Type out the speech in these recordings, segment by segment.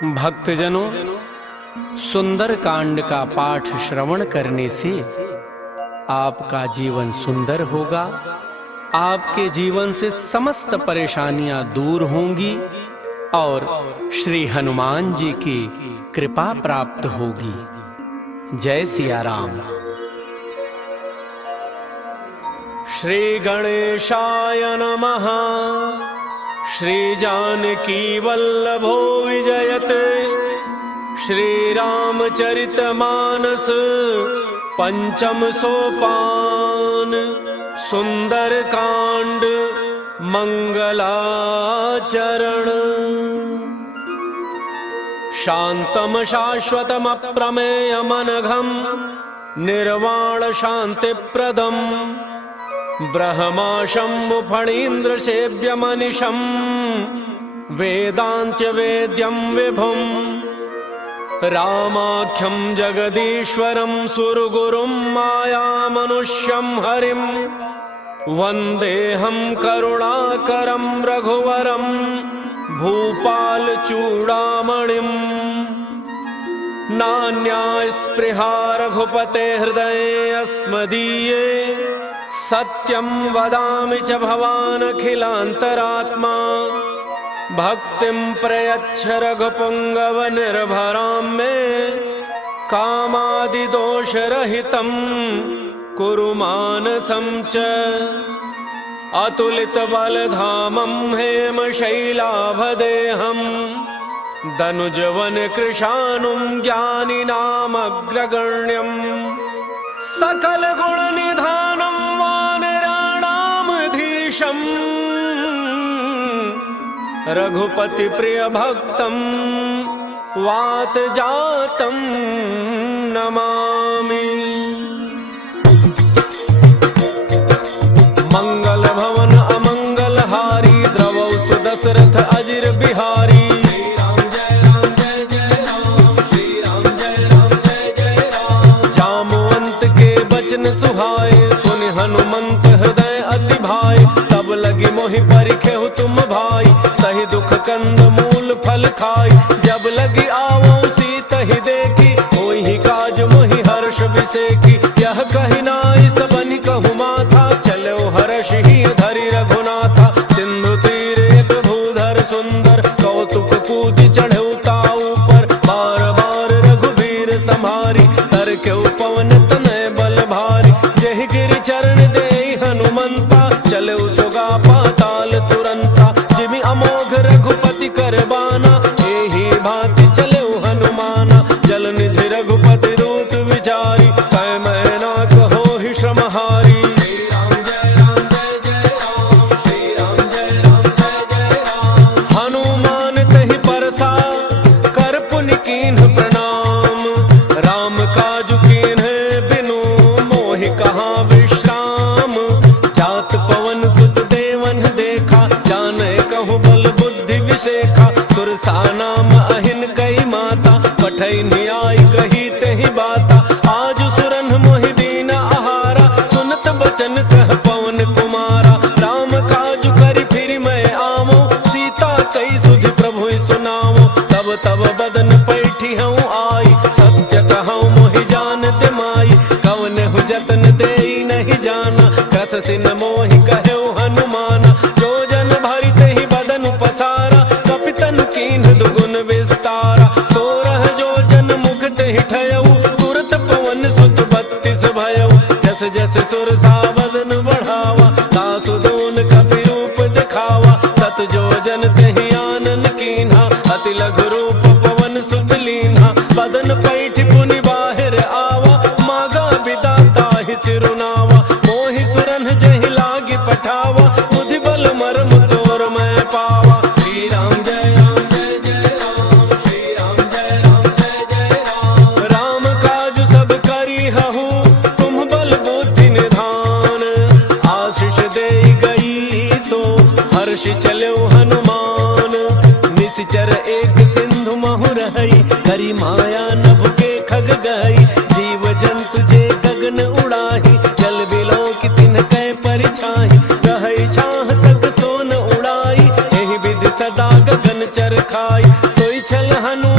भक्तजनों, सुंदर कांड का पाठ श्रवण करने से आपका जीवन सुंदर होगा। आपके जीवन से समस्त परेशानियां दूर होंगी और श्री हनुमान जी की कृपा प्राप्त होगी। जय सिया राम। श्री गणेशाय नमः। श्री जानकी वल्लभो विजयते। श्री रामचरितमानस पंचम सोपान। सुंदर कांड मंगलाचरण। शांतम शाश्वतम अप्रमेयमनघम निर्वाण शांतिप्रदम ब्रह्मा शंभु फणीन्द्र सेव्यमनिशं वेदांत्य वेद्यं विभुं रामाख्यं जगदीश्वरं सुरगुरुं मायामनुष्यं हरिं वन्देऽहं करुणाकरं रघुवरं भूपालचूडामणिम्। नान्या स्पृहा रघुपते हृदये अस्मदीये सत्यं वदामि च भवान् अखिलान्तरात्मा। भक्तिं प्रयच्छ रघुपुङ्गव निर्भरां मे कामादिदोषरहितं कुरु मानसं च। अतुलितबलधामं हेमशैलाभदेहं दनुजवनकृशानुं ज्ञानिनामग्रगण्यं सकलगुणनिधानं वानराणामधीशं रघुपति प्रिय भक्तं वातजातं नमामि। मंगल भवन अमंगलहारी द्रवौ सुदशरथ अजिर बिहारी। सुहाए सुनि हनुमंत हृदय अति भाई। तब लगी मोहि परिखेहु तुम भाई सही दुख कंद मूल फल खाई। जब लगी आवो सीतहि देखी होई काज मोहि हर्ष विसेकी। यह कहि नाई सबनि कहु माथा चलो हर्ष ही धरि रघुनाथा। सिंधु तीर एक भूधर सुंदर कौतुक कूदि चढ़े ताऊ पर। बार बार रघुबीर संभारी तर के पवन तनय बल भारी। जहि गिरि चरण देहि हनुमंता चले सुगा पाताल तुरंता। जिमि अमोघ रघुपति करबाना एहि भांति चले हनुमाना। जल निधि रघुपति रूप विचारी कै मैना कहो ही श्रमहारी। श्री राम जय राम जय जय राम। श्री राम जय राम जय जय राम। हनुमान तहि परसा कर पुनि कीन्ह प्रणाम। राम काजु कीन्ह बिनु मोहि कहाँ विश्राम। जात पवन सुत देवन देखा जाने कहु बल बुद्धि विशेखा। सुरसा नाम अहिन कई माता पठै न्याय कही तेहि बाता। आज सुरन मोहि दीन आहारा सुनत बचन कह पवन कुमारा। राम काजु करि फिर मैं आवो सीता कई सुधि प्रभु सुनावो। तब तब बदन पैठी हूँ आई सत्य कहूँ मोहि जान दिमाई। कवन हु जतन देई नहीं जाना कस सिन मोहि कहो हनुमाना। जो जन भरि तेहि बदन पसारा कपितन कीन्ह दुगुन विस्तारा। 16 जो जन मुख तेहि ठयऊ तुरत पवन सुत 32 भयऊ। जस जस सुरसा बदन बढ़ावा तासु दून कपि रूप दिखावा। सत जो जन तेहि आनन कीन्हा अति लघु रूप पवन सुत लीन्हा। बदन पैठि पुनि बाहिर आवा मागा विदाता ही सिरुनावा। मोहि सुरन जहि लागी पठावा बुद्धि बल मर्म तोर मैं पावा। श्री राम जय राम जय जय राम। श्री राम जय राम जय जय राम। राम काज सब करी हहु तुम बल बुद्धि निधान। आशीष देई गई सो हर्ष चलो हनुमान। निश्चर एक सिंधु महु रही करी माया नभ के खग गई। जीव जंतु जे गगन उड़ाही जल बिलो की तिन कै परिछाही। रहै छाह सक सोन उड़ाई एहि विधि सदा गगन चरखाई। सोई छल हनु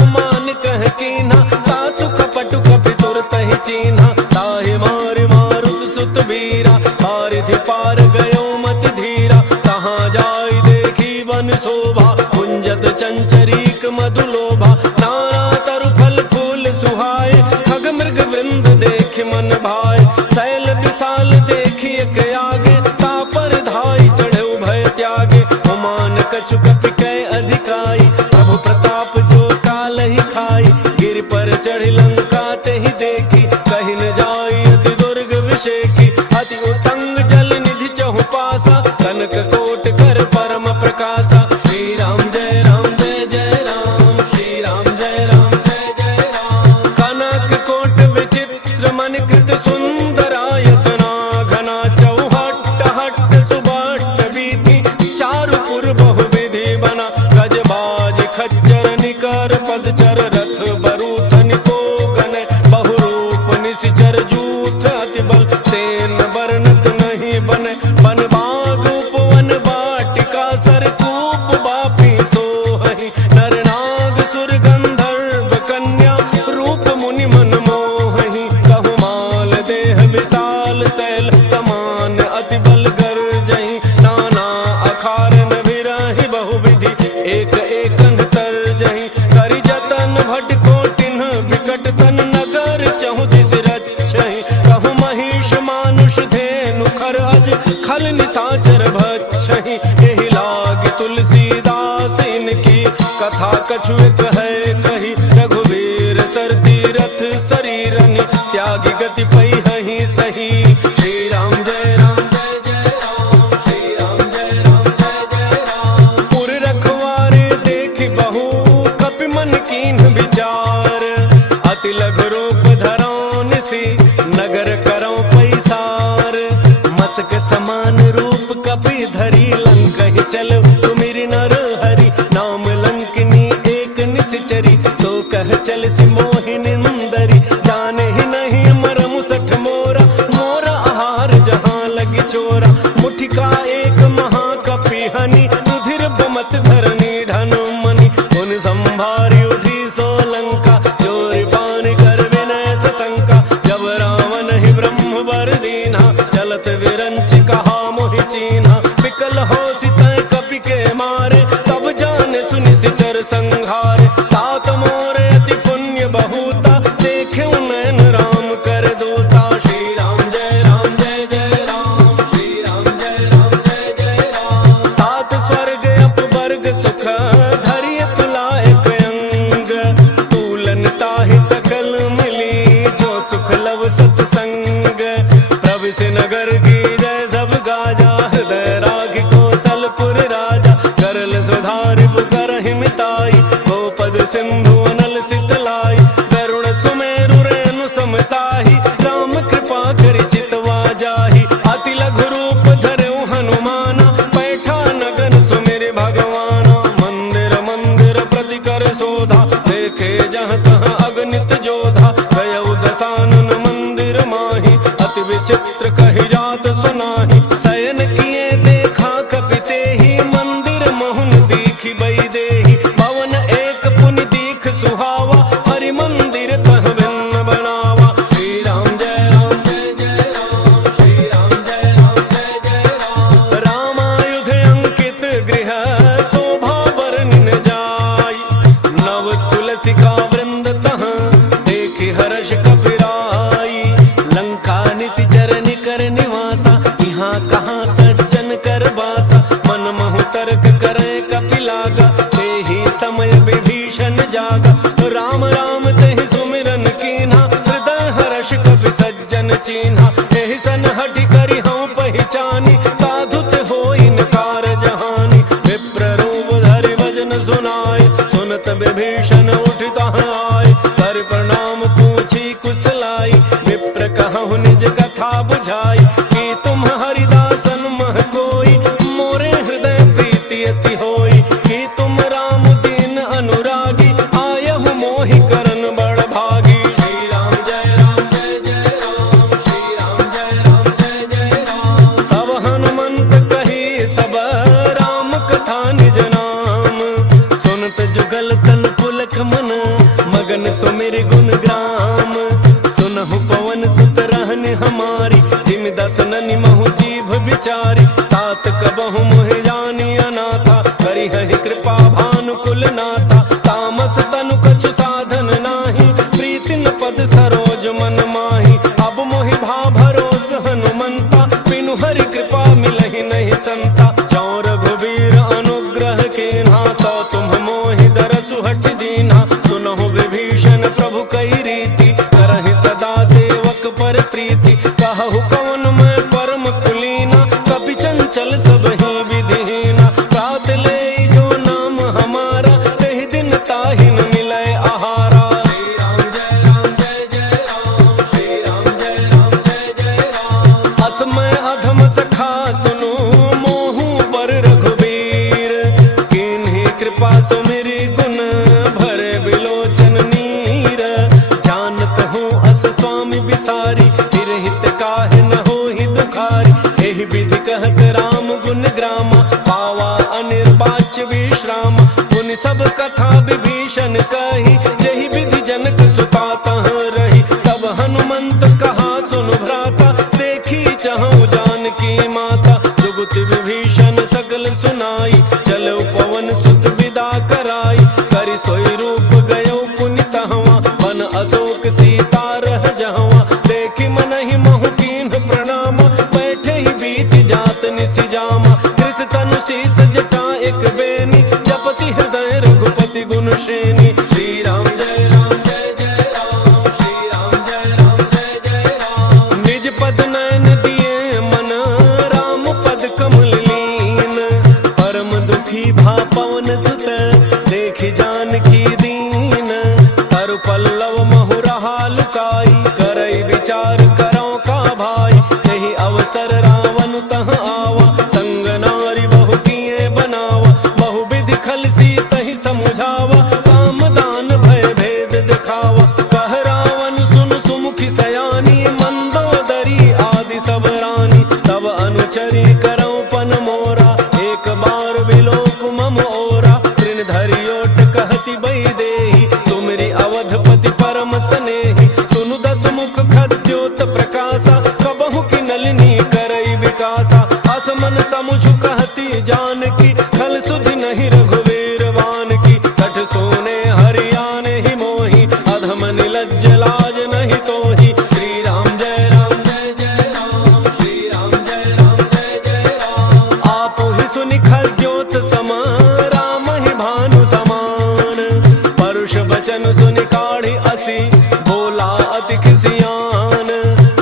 कछु कपि कै अधिकाई। प्रभु प्रताप जो काल ही खाई, गिर पर चढ़ी लंका ते ही देखी। कहीं न जाई अति दुर्ग विषेखी, अति उत्तंग जल निधि चहु पासा। कनक कोट कर परम प्रकाशा। श्री राम जय राम जय जय राम, श्री राम जय राम जय जय राम। कनक कोट विचित्र मन कृत सुंदरायतना, घना चौहट हट सुबट बीती। चारुपुर बहुविधि बना, गजबाज खच्चर निकर पदचर। रथ बरूथ निको गण, बहुरूप निशिचर जूथ अति बल। सेन बरनत नहीं बने, बन बाग उपवन वाटिका। सरकूप बापी सोहहि, नर नाग सुर गंधर्व कन्या। रूप मुनि मन मोहहि, कहु माल देह विशाल शैल। समान अति बल गर्जहि, नाना अखारन विरहि बहुविधि। एक एकन तरजहि, करि जतन भट कोटिन विकट तन। नगर चहु दिस रक्षहि, कहु महिष मानुष धेनु खर अज। खल निशाचर भक्षहि, एहि लाग तुलसीदास इनकी। कथा कछु एक है कही, रघुवीर सर तीरथ शरीरनि। त्यागी गति पैहि सही। श्री राम जय राम जय जय राम, श्री राम जय राम जय जय राम। पुर रखवारे देखि बहु, कपि मन कीन्ह विचार। अति लघु रूप धरौ निसि, नगर करौ पैसार। मसक समान रूप कपि धरी, लंकहि चलौ सुमिरि नर हरि। नाम लंकिनी एक निशिचरी, सो कह चलसि मोहि निंदरी। जाने ही नहीं मरमु सठ मोरा, मोरा आहार जहाँ लगी चोरा। मुठिका एक महाकपि हनि, रुधिर बमत धरनी ढनु मनि। उन संभारी उठी सो लंका, जोरि पान कर विनय सशंका। जब रावण ही ब्रह्म वर दीन्हा, चलत विरंच कहा मोहि चीन्हा। विकल होसि तै कपि के मारे, तब जाने सुनि सिचर संघारे। तात मोरे अति पुण्य बहुता, देखे नैन राम कर दूता। श्री राम जय राम जय जय राम, श्री राम जय राम जय जय राम। तात स्वर्ग अपवर्ग सुख, धरिय तुला एक अंग। तूलन ताहि सकल मिली, जो सुख लव सतसंग। प्रविश नगर की जय सब गाजा, हृदय राग कौशलपुर राजा। करल सुधारि करहि मिताई, गोपद सिंधु अनल सितलाई। करुण सुमेरु रेणु समताहि, राम कृपा करि चितवा जाहि। अति लघु रूप धरौ हनुमाना, बैठा नगन सुमिरि भगवाना। मंदिर मंदिर प्रति कर शोधा, देखे जहाँ तहाँ अगणित जोधा। गयौ दसानन मंदिर माहि, अति विचित्र कहि जात सुनाहि। शयन किए देखा कपि तेहि, मंदिर महुन दीखि बैदेहि। भवन एक पुनि दीख सुहावा, हरि मंदिर तह भिन्न बनावा। श्री राम जय राम जय जय राम, श्री राम जय राम जय जय राम। रामायुध अंकित गृह, शोभा बरनिन जाई। नव तुलसिका वृंद तह, देखि हर्ष कपिराई। लंका निशिचर निकर निवासा, यहाँ कहाँ सज्जन कर बासा। मन महु तर्क करे कपि लागा, तेहि समय विभीषण जागा। राम राम तेहि सुमिरन कीन्हा, हृदय हर्ष कपि सज्जन चीन्हा। एहि सन हठि करि हऊँ पहिचानी, साधुत होई नकार जहानी। विप्र रूप धरि भजन सुनाय, सुनत विभीषण उठि तहाँ आय। कर प्रणाम पूछी कुशलाई, विप्र कहु निज कथा बुझाई। कि तुम हरिदासन मह कोई, मोरे हृदय प्रीति अति होई। कि तुम राम दीन अनुरागी, आयहु मोहि करन बड़ भागी। श्री राम जय जय राम, श्री राम जय राम जय जय राम। तब हनुमन चल सब ही विधिहीना। प्रात ले जो नाम हमारा, तहि दिन ताहि न मिलै आहारा। श्री राम जय राम जय जय राम, श्री राम जय राम जय जय राम। असमय अधम सखा सुनु, मोहु पर रघुबीर। किन्हीं कृपा सुमिरि गुण, भरे बिलोचन नीर। जानत हूँ अस स्वामी बिसारी, फिर हित काहे न होहि दुखारी। एहि विधि कहत राम गुण ग्रामा, पावा अनिर्वाच्य विश्राम। मुनि सब कथा विभीषण कही, यही विधि जनक सुता तहाँ रही। तब हनुमंत कहा सुनु भ्राता, देखी चहु जानकी माता। जुगति विभीषण सकल सुनाई, चलऊ पवन सुत विदा कराई। करि सोई रूप गयो पुनि तहवा, बन अशोक सीता रह जहवा। देखि मनहि महु कीन्ह प्रणाम, बैठे ही बीत जात निसि जामा। कृष तनु शीस जटा एक बेनी, जपति हृदय रघुपति गुण श्रेणी। श्री राम जय राम जय जय राम, श्री राम जय राम जय जय राम। निज पद नयन दिए मन, राम पद कमल लीन। परम दुखी भा पवन सुत, देखि जानकी दीन। तरु पल्लव महु रहा लुकाई, करई विचार करौ का भाई। यही अवसर रावण तह आवा, संग नारी बहु किए बनावा। बहु विधि खल सीतहि समुझावा, सामदान भय भेद दिखावा। कह रावण सुन सुमुखी सयानी, मंदोदरी आदि सब रानी। तब अनुचरी करौ पन मोरा, एक बार विलोक मम ओरा। तृण धरि ओट कहति बई देहि, तुमरी अवधपति परम स्नेहि। सुनु दस मुख खद्योत प्रकाशा, कबहु की नलिनी करई विकासा। असमन समुझ कहती जानकी, खल सुधि नहीं रघुवीर वान की। कठ सोने हरियाने ही मोही, अधम निलज्ज लाज नहीं तोही। श्री राम जय राम जय जय राम, श्री राम जय राम जय जय राम। आपु ही सुनि खद्योत सम, राम ही भानु समान। परुष बचन सुनि काढ़ी असी, बोला अति खिसियान।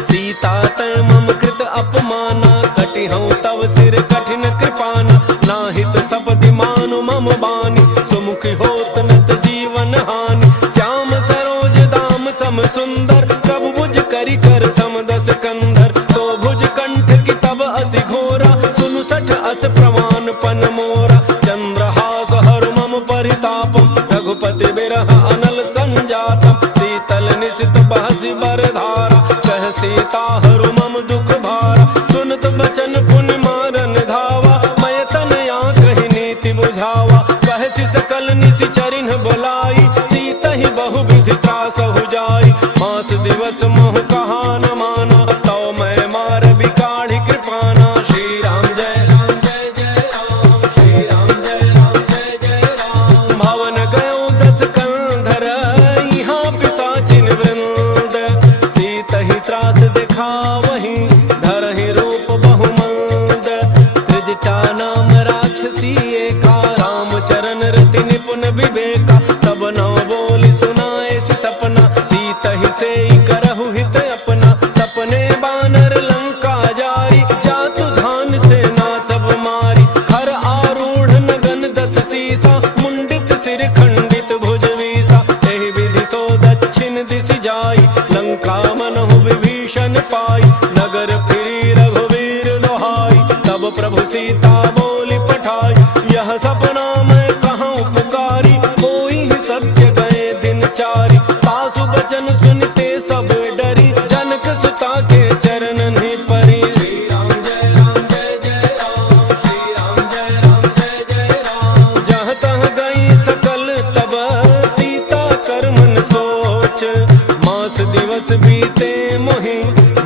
सीता तै मम कृत अपमाना, कटिहउँ तव सिर कठिन कृपाना। नाहित सपदि मानु मम बानी, सुमुखी होत नत जीवन हानि। श्याम सरोज दाम सम सुंदर, प्रभु भुज करि कर समदस कंधर। तो भुज कंठ की तब असि घोरा, सुनु सठ अस प्रमाण पन मोरा। चंद्रहास हर मम परितापम, रघुपति बिरह अनल संजातम। शीतल निशित बहसि बरधारा, कह सीता हरु मम दुख भारा। सुनत बचन पुनि मारन धावा, मैं तनया कहि नीति बुझावा। कहसि सकल निशि चरिन्ह बोलाई, सीता ही बहु विधि त्रासहु जाई। मास दिवस मोह कहा न माना, तो मैं मार बिकाढ़ी कृपाना। श्री राम जय राम जय जय राम, श्री राम जय राम जय जय राम। भवन गयो दस कंधर, यहाँ पिशाचिन वृंद। सीत ही त्रास दिखावहीं, धरहि रूप बहुमंद। त्रिजटा नाम राक्षसी एका, राम चरण रति निपुण विवेका। सब नौ बोली सुनाए सि सपना, सीत ही सेई करहु हित अपना। सपने बानर लंका जारी, जातु धान सेना सब मारी। हर आरूढ़ नगन दस सीसा, मुंडित सिर खंडित भुज वीसा। एहि विधि सो दक्षिण दिशि जाई, लंका मनहु विभीषण पाई। नगर फिरी रघुवीर दोहाई, तब प्रभु सीता बोली पठाई। यह सपना मैं कहूँ पुकारी, कोई ही सत्य गए दिन चारी। सासु बचन सुनते सब डरी, जनक सुता के चरण नहीं परी। श्री राम जय राम जय जय राम, श्री राम जय राम जय जय राम। जहाँ तहाँ गई सकल तब, सीता कर मन सोच। मास दिवस बीते मोहि,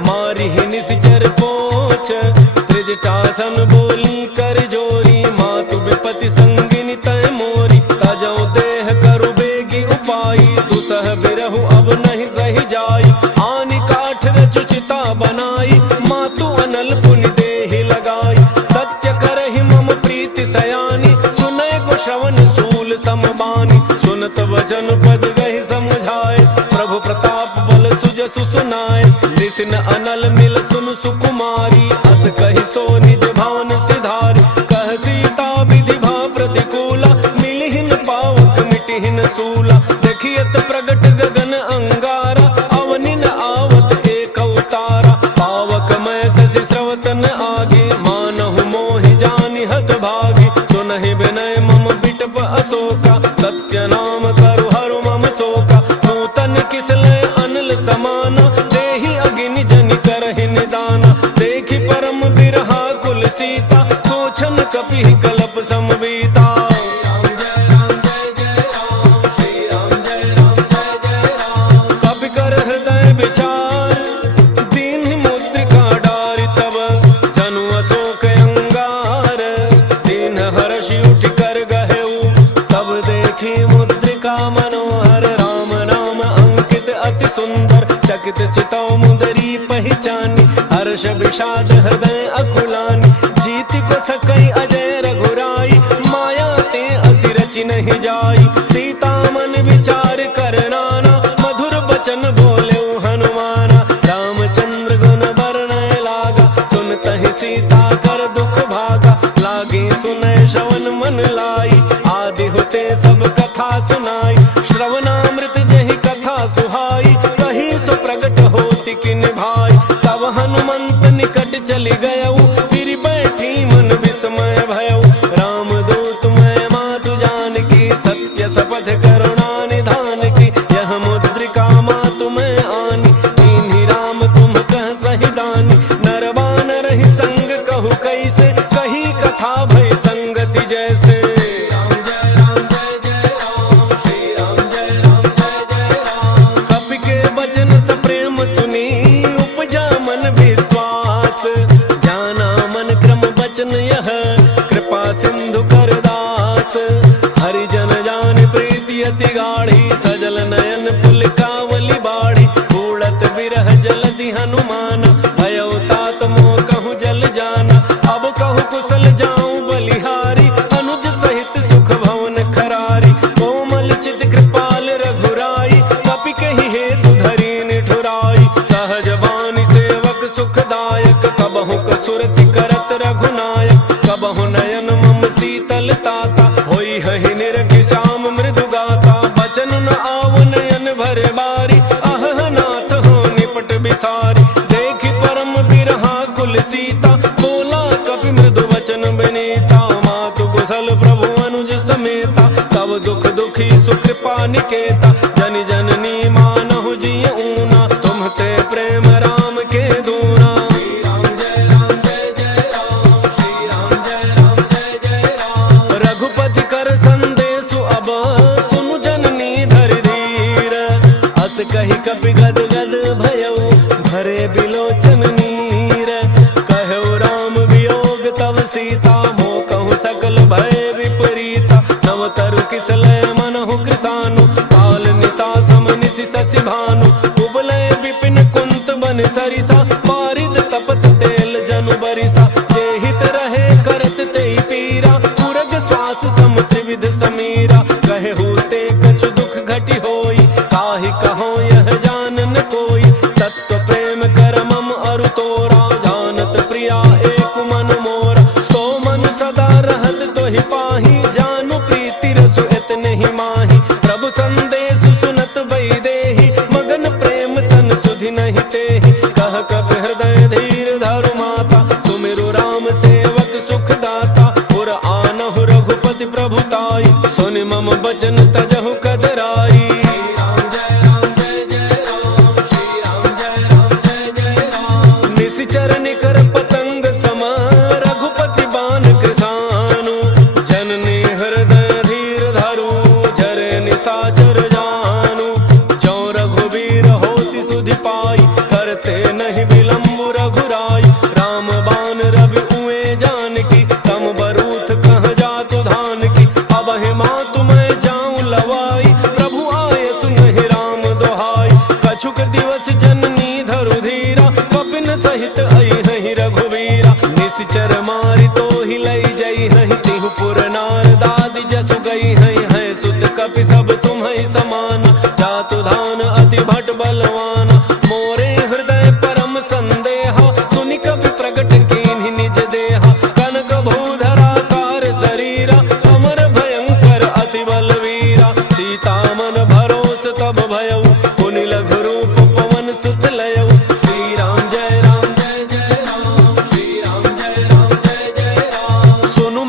मारी ही निश्चर पोच। त्रिजटासन बोली कर जोरी, मातु विपति संगिनी तय मोरी। तजौ देह करु बेगी उपाई, दुसह बिरहु अब नहीं सही जाई। आनि काठ रचुचिता बनाई, मातु अनल पुनि देहि लगाई। सत्य करहि मम प्रीति सयानी, सुनय को श्रवण सूल समबानी। सुनत वचन पद गहि समुझाए, प्रभु प्रताप बल सुजसु सुनाए। कृष्ण अनल मिल सुन सुकुमारी, अस कहि सो निज भावन सिधा। हत भागी। सुनहि विनय मम बिटप अशोका, सत्य नाम करु हरु मम शोका। नूतन किसलय अनल समाना, देहि अगिनि जनि करहि निदाना। देखि परम बिरहा कुल सीता, सोचन कपि कलप समवीता। कपि कर हृदय विचार, दीन्हि मुद्रिका डारि तब। जनु अशोक अंगार, दीन हर्षि उठि कर गहेउ। तब देखी मुद्रिका मनोहर, राम नाम अंकित अति सुंदर। चकित चितौ मुदरी पहचानी, हर्ष विषाद हृदय अकुलानी। जीति को सकई अजय रघुराई, माया ते असि रचि नहीं जाई। सीता मन विचार कर नाना, मधुर बचन बोले हनुमाना। रामचंद्र गुण वर्णय लागा, सुनतहि सीता कर दुख भागा। लागे सुनय श्रवण मन लाई, आदि होते सब कथा सुनाई। श्रवणामृत जहि कथा सुहाई, कही सो प्रगट होति किन भाई। तब हनुमंत निकट चली गयऊ, फिर बैठी मन विस्मय भयऊ। राम दूत मैं मातु जानकी, सत्य सपथ करुणा निधान की। यह मुद्रिका मातु मैं आनी, दीन्हि राम तुम कह सहि दानी। नर बानर ही संग कहु कैसे, कही कथा भय संगति जैसे। राम जय राम जय जय राम, श्री राम जय राम जय जय राम। कपि के वचन सप्रेम सुनी, उपजा मन विश्वास। जाना मन क्रम वचन यह, कृपा सिंधु कर दास। हरिजन जान प्रीति अति गाढ़ी, सजल नयन पुलकावली बाढ़ी। उड़त विरह जलधि हनुमाना, भयउ तात मोह कहूँ जल जाना। अब कहूँ कुशल जाऊं बलिहारी, अनुज सहित सुख भवन खरारी। कोमल चित कृपाल रघुराई, कपि कहि हेतु धरि निठुराई। सहज बानी सेवक सुखदायक, कबहु कसुरति करत रघुनायक। कबहु नयन मम शीतल ताता, होई हहि निरखि श्याम मृदु गाता। बचन न आव नयन भरे बारी, अह नाथ हो निपट बिसारी। देखि परम बिरहा कुल सीता, बोला कपि मृदु वचन विनीता। मातु कुशल प्रभु अनुज समेता, तब दुख दुखी सुकृपा निकेता। जन जननी मानहु जिय ऊना, तुम्हते प्रेम राम के दूना। श्री राम जय राम जय जय राम, श्री राम जय राम जय जय राम। रघुपति कर संदेशु अब, सुनु जननी धरि धीर। अस कहि कपि गद गद भयउ, भरे बिलोचन नीर। कहु राम वियोग तब सीता, मोह कहूँ सकल भय विपरीता। नव तरु किसलय मनहु कृसानु, काल निशा सम निशि शशि भानु। कुबलय विपिन कुंत बन सरिसा, बारिद तपत तेल जनु बरिसा। जे हित रहे करत तेहि पीरा, उरग श्वास सम त्रिविध समीरा। कहे होते कछु दुख घटी होई, काहि कहो यह जान न कोई। तत्व प्रेम कर मम अरु तोरा, जानत प्रिया एक मन मोरा। सो मन सदा रहत तोहि पाही, जानु प्रीति रसु इतने ही माही। प्रभु संदेश सुनत वैदेही, मगन प्रेम तन सुधि नहीं तेहि। कह कपि हृदय धीर धरु माता, सुमिरु राम सेवक सुख दाता। पुर आनहु रघुपति प्रभुताई, सुनि मम वचन तजहु कदराई। राम जय राम जय जय राम, श्री राम जय राम जय जय राम। निशिचर निकर पतंग सम, रघुपति बान कृसानु। जननी हृदय धीर धरु, जरे निशाचर जानु। जो रघुवीर होति सुधि पाई, करते नहीं विलम्ब रघुराई। राम बान रवि उए जानकी, तम बरूथ कह जातु धान की। अब हे मातु मैं जाऊं लवाई, प्रभु आए सुनहि राम दोहाई। कछुक दिवस जननी धरु धीरा, कपिन सहित अइहहि रघुवीरा। निशिचर मारि तोहि लई जइहहि, तिहु पुर नार दादि जसु गइहहि। है सुत कपि सब तुम्हि समाना, जातु धान अति भट बलवाना। मोरे हृदय परम संदेहा, सुनि कपि प्रगट कीन्हि निज देहा। कनक भूधरा कार शरीरा, समर भयंकर अति बलवीरा। सीता मन भरोस तब भयउ, पुनि लघु रूप पवन सुत लयउ। श्री राम जय राम जय जय राम, श्री राम जय राम जय जय राम। सुनु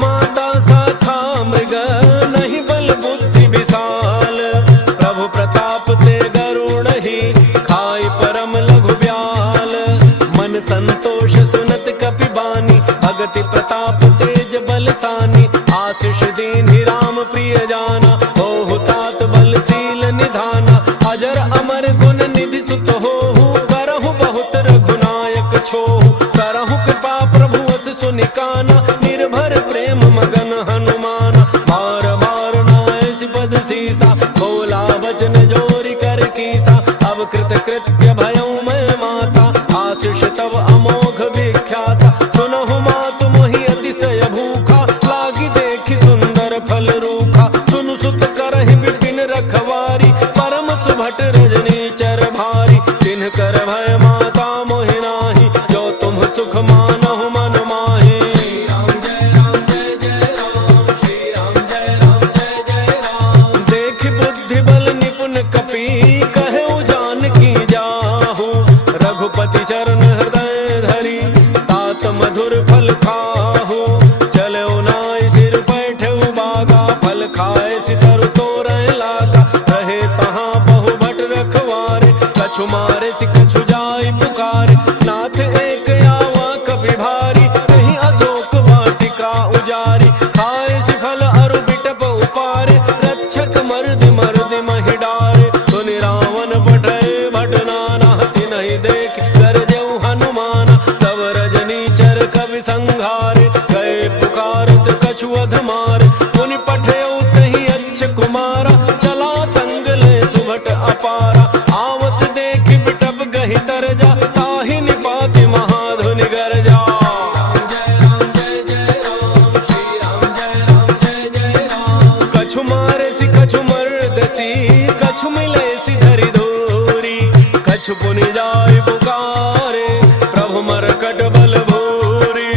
निर्भर प्रेम मगन हनुमान। बार बार नायस पद सीसा, बोला वचन जोरी कर कीसा। अब कृत कृत्य भयउ मैं माता, आशीष तब अमोघ विख्याता। सुनहु मातु मोहि अतिशय भूखा, लागी देखी सुंदर फल रूखा। सुनु सुत करहि विपिन रखवारी, परम सुभट रजनी चर भारी। तिन्ह कर भय माता मोहि नाही, जो तुम सुख मानहु मन माहि। राम जय राम जय जय राम, श्री राम जय राम जय जय राम। देख बुद्धि बल निपुण कपि, कहु जानकी जाहु। रघुपति चरण हृदय धरी, तात मधुर फल खाहु। चलो नाय सिर बैठउ बागा, फल खाए सितरु तोरय लागा। रहे तहाँ बहु भट रखवारे, कछु मारे सि कछु जाय पुकारे। नाथ एक आवा कपि भारी, कहीं अशोक वाटिका उजारी। खाए सि फल अरु बिटप उपारे, रक्षक मर्द मर्द महि डारे। सुनि रावण पठय भट नाना, तिनहि देख गरजउ हनुमाना। सब रजनी चर कवि संघारे, गए पुकारत कछु अध मारे। मुनि पठयउ तहि अच्छ कुमारा, चला संग ले सुभट अपारा। आवत देखि बिटप गहि तरजा, ताहि निपाति महाधुनि गरजा। राम जय राम जय जय राम, श्री राम जय राम जय जय राम। कछु मारे सि कछु मर्दसी, कछु मिले सि धरि धूरी। कछु पुनि जाय पुकारे, प्रभु मरकट बल भूरी।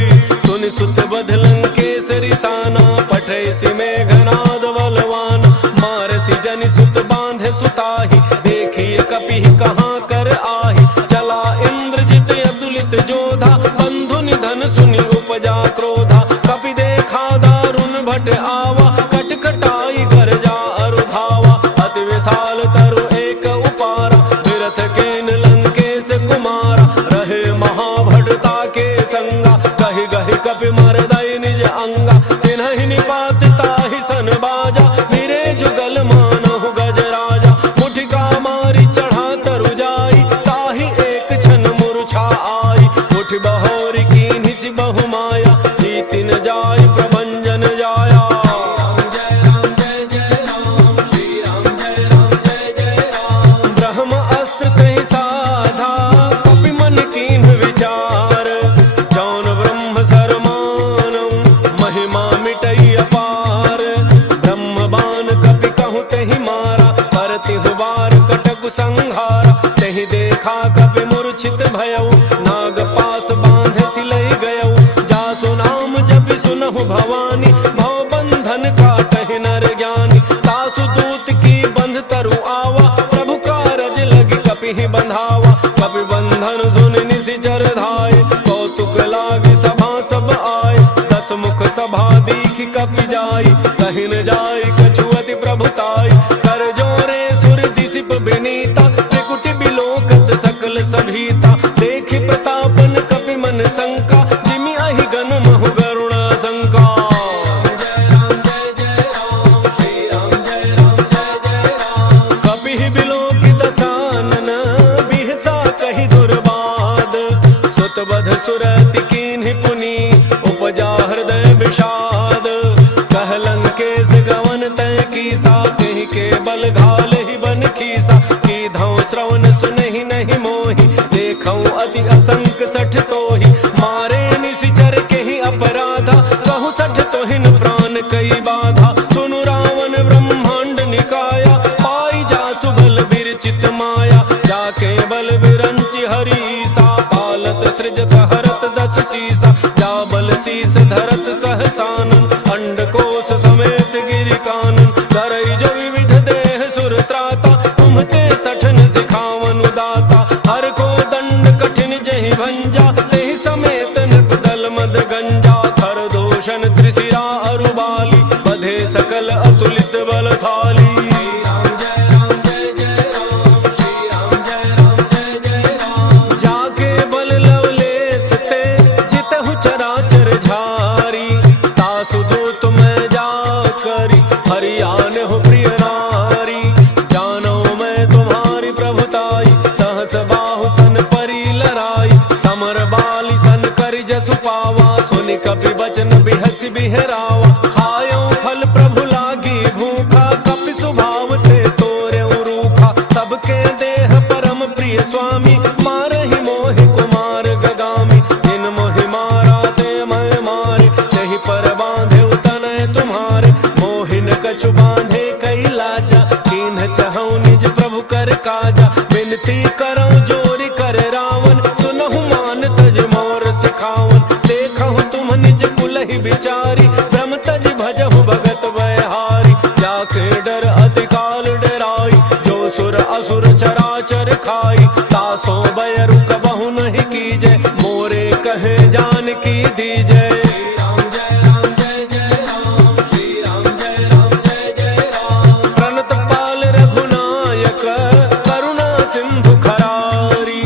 सुनि सुत बध लंकेसरि साना, पठय सि मेघनाद बलवाना। मारसि जनि सुत बांधे सुताहि, देखिए कपिहि कहाँ कर आहि। चला इंद्रजित अतुलित जोधा, बंधु निधन सुनि उपजा क्रोधा। कपि देखा दारुण भट आवा, कटकटाई गरजा अरु धावा। अति विशाल तरु एक उपारा, विरथ केन लंकेश कुमारा। रहे महाभटता के संगा, कहि गहि कपि मरदई निज अंगा। तिन्हि निपात ताहि सन बाजा, फिरे जुगल मानहु गजराजा। मुठिका मारी चढ़ा तरु जाई, ताहि एक क्षण मूर्छा आई। मुठि बहोरी कीन्हि सि बहु माया, जीति न जाय प्रभंजन जाया। राम जय राम जय जय राम, श्री राम जय राम जय जय राम। ब्रह्म अस्त्र कहि साधा, कपि मन कीन्ह विचार। जौन ब्रह्म सरमानम, महिमा मिटई अपार। ब्रह्म बाण कपि कहु तहि मारा, परतिहु बार कटकु संहारा। तहि देखा कपि मूर्छित भयउ, नाग पास बांध सिलई गयउ। जासु नाम जपि सुनहु भवानी, भव बंधन काटहि नर ज्ञानी। तासु दूत की बंध तरु आवा, प्रभु कारज लगी कपिहि बंधावा। कपि बंधन सुनि निशिचर धाय, कौतुक लागी सभा सब आए। दस मुख सभा दीखि कपि जाई, कहि न जाय कछु अति प्रभुताई। कर जोरे सुर दिसिप विनीता, त्रिकुटि बिलोकत सकल सभीता। देखि प्रतापन कपि मन शंका, जिमि अहि गन महु गरुण शंका। राम जय राम जय जय राम, श्री राम जय राम जय जय राम। कपिहि बिलोकि दसानन, बिहसा कहि दुर्बाद। सुत बध सुरति कीन्हि पुनि, उपजा हृदय विषाद। कह लंकेश गवन तय कीसा, कहि के बल घालहि बन खीसा। कीधौ श्रवण सुनहि नहीं मोहि, देखौ अति असंक सठ तोहि। मारे निशिचर केहि अपराधा, कहु सठ तोहिन प्राण कई बाधा। सुनु रावण ब्रह्मांड निकाया, पाई जासु बल विरचित माया। जाके बल विरंचि हरीसा, पालत सृजत हरत दस शीसा। जा बल शीस धरत सहसानन, अंडकोश समेत गिरि कानन। करई जो विविध देह सुर त्राता, तुम्हते सठन सिखावनु दाता। हर को दंड कठिन जहि भंजा, तेहि समेत नृप दल मद गंजा। खर दोषण त्रिशिरा अरु बाली, बधे सकल अतुलित बलशाली। राम जय राम जय जय राम, श्री राम जय राम जय जय राम। जाके बल लवलेस ते, जितहु चराचर झारी। तासु दूत मैं जा करी, हरियाण हो प्रिय नारी। जानो मैं तुम्हारी प्रभुताई, सहस बाहु सन परी लड़ाई। समर बाली सन करि जसु पावा, सुनि कपि बचन बिहसी बिहरावा खायो फल प्रभु लागी भूखा कपि स्वभाव ते तोरे रूखा सबके देह परम प्रिय स्वामी मारहि मोहि कुमार गगामी जिन मोहि मारा ते मैं मारे तेहि पर बांधे तनय तुम्हारे मोहिन कछु बांधे कई लाजा कीन्ह चहु निज प्रभु कर काजा विनती करऊं जोरी कर रावण सुनहु मान तज मोर सिखावन देखहु तुम निज कुलहि बिचारी ब्रह्म तज भजहु भगत बयहारी जाके डर अति काल डराई जो सुर असुर चराचर खाई तासो बयरु कबहु नहीं कीजय मोरे कहे जान की दीजय प्रणत पाल रघुनायक करुणा सिंधु खरारी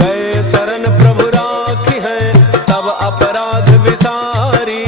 गए शरण प्रभु राखी है तब अपराध विसारी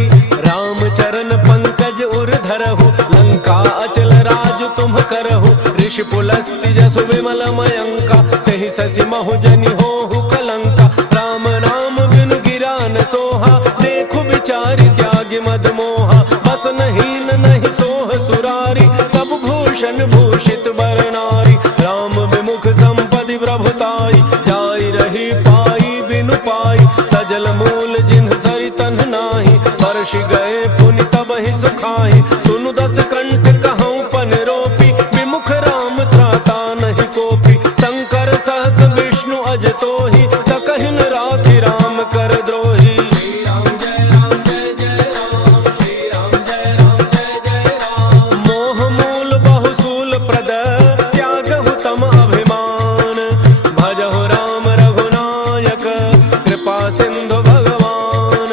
राम चरण पंकज उर धरहु लंका अचल राज तुम करहु ऋषि पुलस्ति जसु विमल मयंका तेहि ससि महु जनि होहु कलंका राम नाम बिनु गिरा न सोहा देखु विचारि त्यागी मद मोहा बस नहीं नहीं सोह सुरारी सब भूषण भूषित बर नारी राम विमुख संपदि प्रभुताई जाई रही पाई बिनु पाई सजल मूल जिन्ह सरि तन नाही वर्ष गए पुनि तबहि सुखाई सुनु दस कंठ कहूँ पन रोपी विमुख राम त्राता नहीं कोपी शंकर सहस विष्णु अज तोहि सकहिन राखि राम कर द्रोही मोह मूल बहुसूल प्रद त्यागहु तम अभिमान भजहु राम रघुनायक कृपा सिंधु भगवान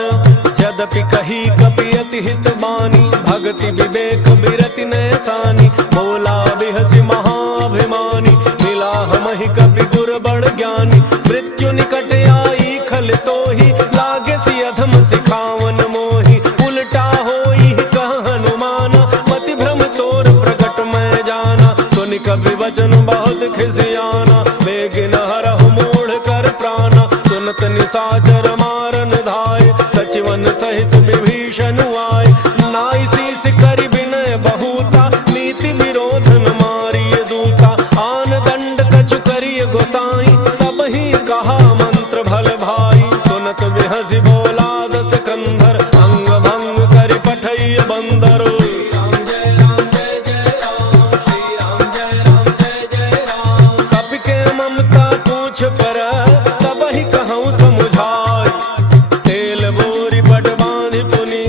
यद्यपि कही कपि अति हित बानी भक्ति विवेक बिरति नैसानी बोला बिहसी महाभिमानी मिला हमहि कपि गुर बड़ ज्ञानी मृत्यु निकट आई खल तोहि लागे सी अधम सिखावन मोहि उल्टा होई कह हनुमाना मति भ्रम तोर प्रकट मैं जाना सुनि कपि वचन बहुत खिसियाना बेगिन हरहु मूढ़ कर प्राणा सुनत निशाचर मारन धाय सचिवन सहित विभीषण आए नाई शीस करि विनय बहुता नीति विरोधन मारिय दूता आन दंड कछु करिय गोसाई सब ही कहा मंत्र भल भाई सुनत बिहसी बोला दस कंधर अंग भंग करि पठैय बंदर कपि के ममता पूछ पर सब ही कहूँ समुझाई तेल बोरी बट बांधि पुनि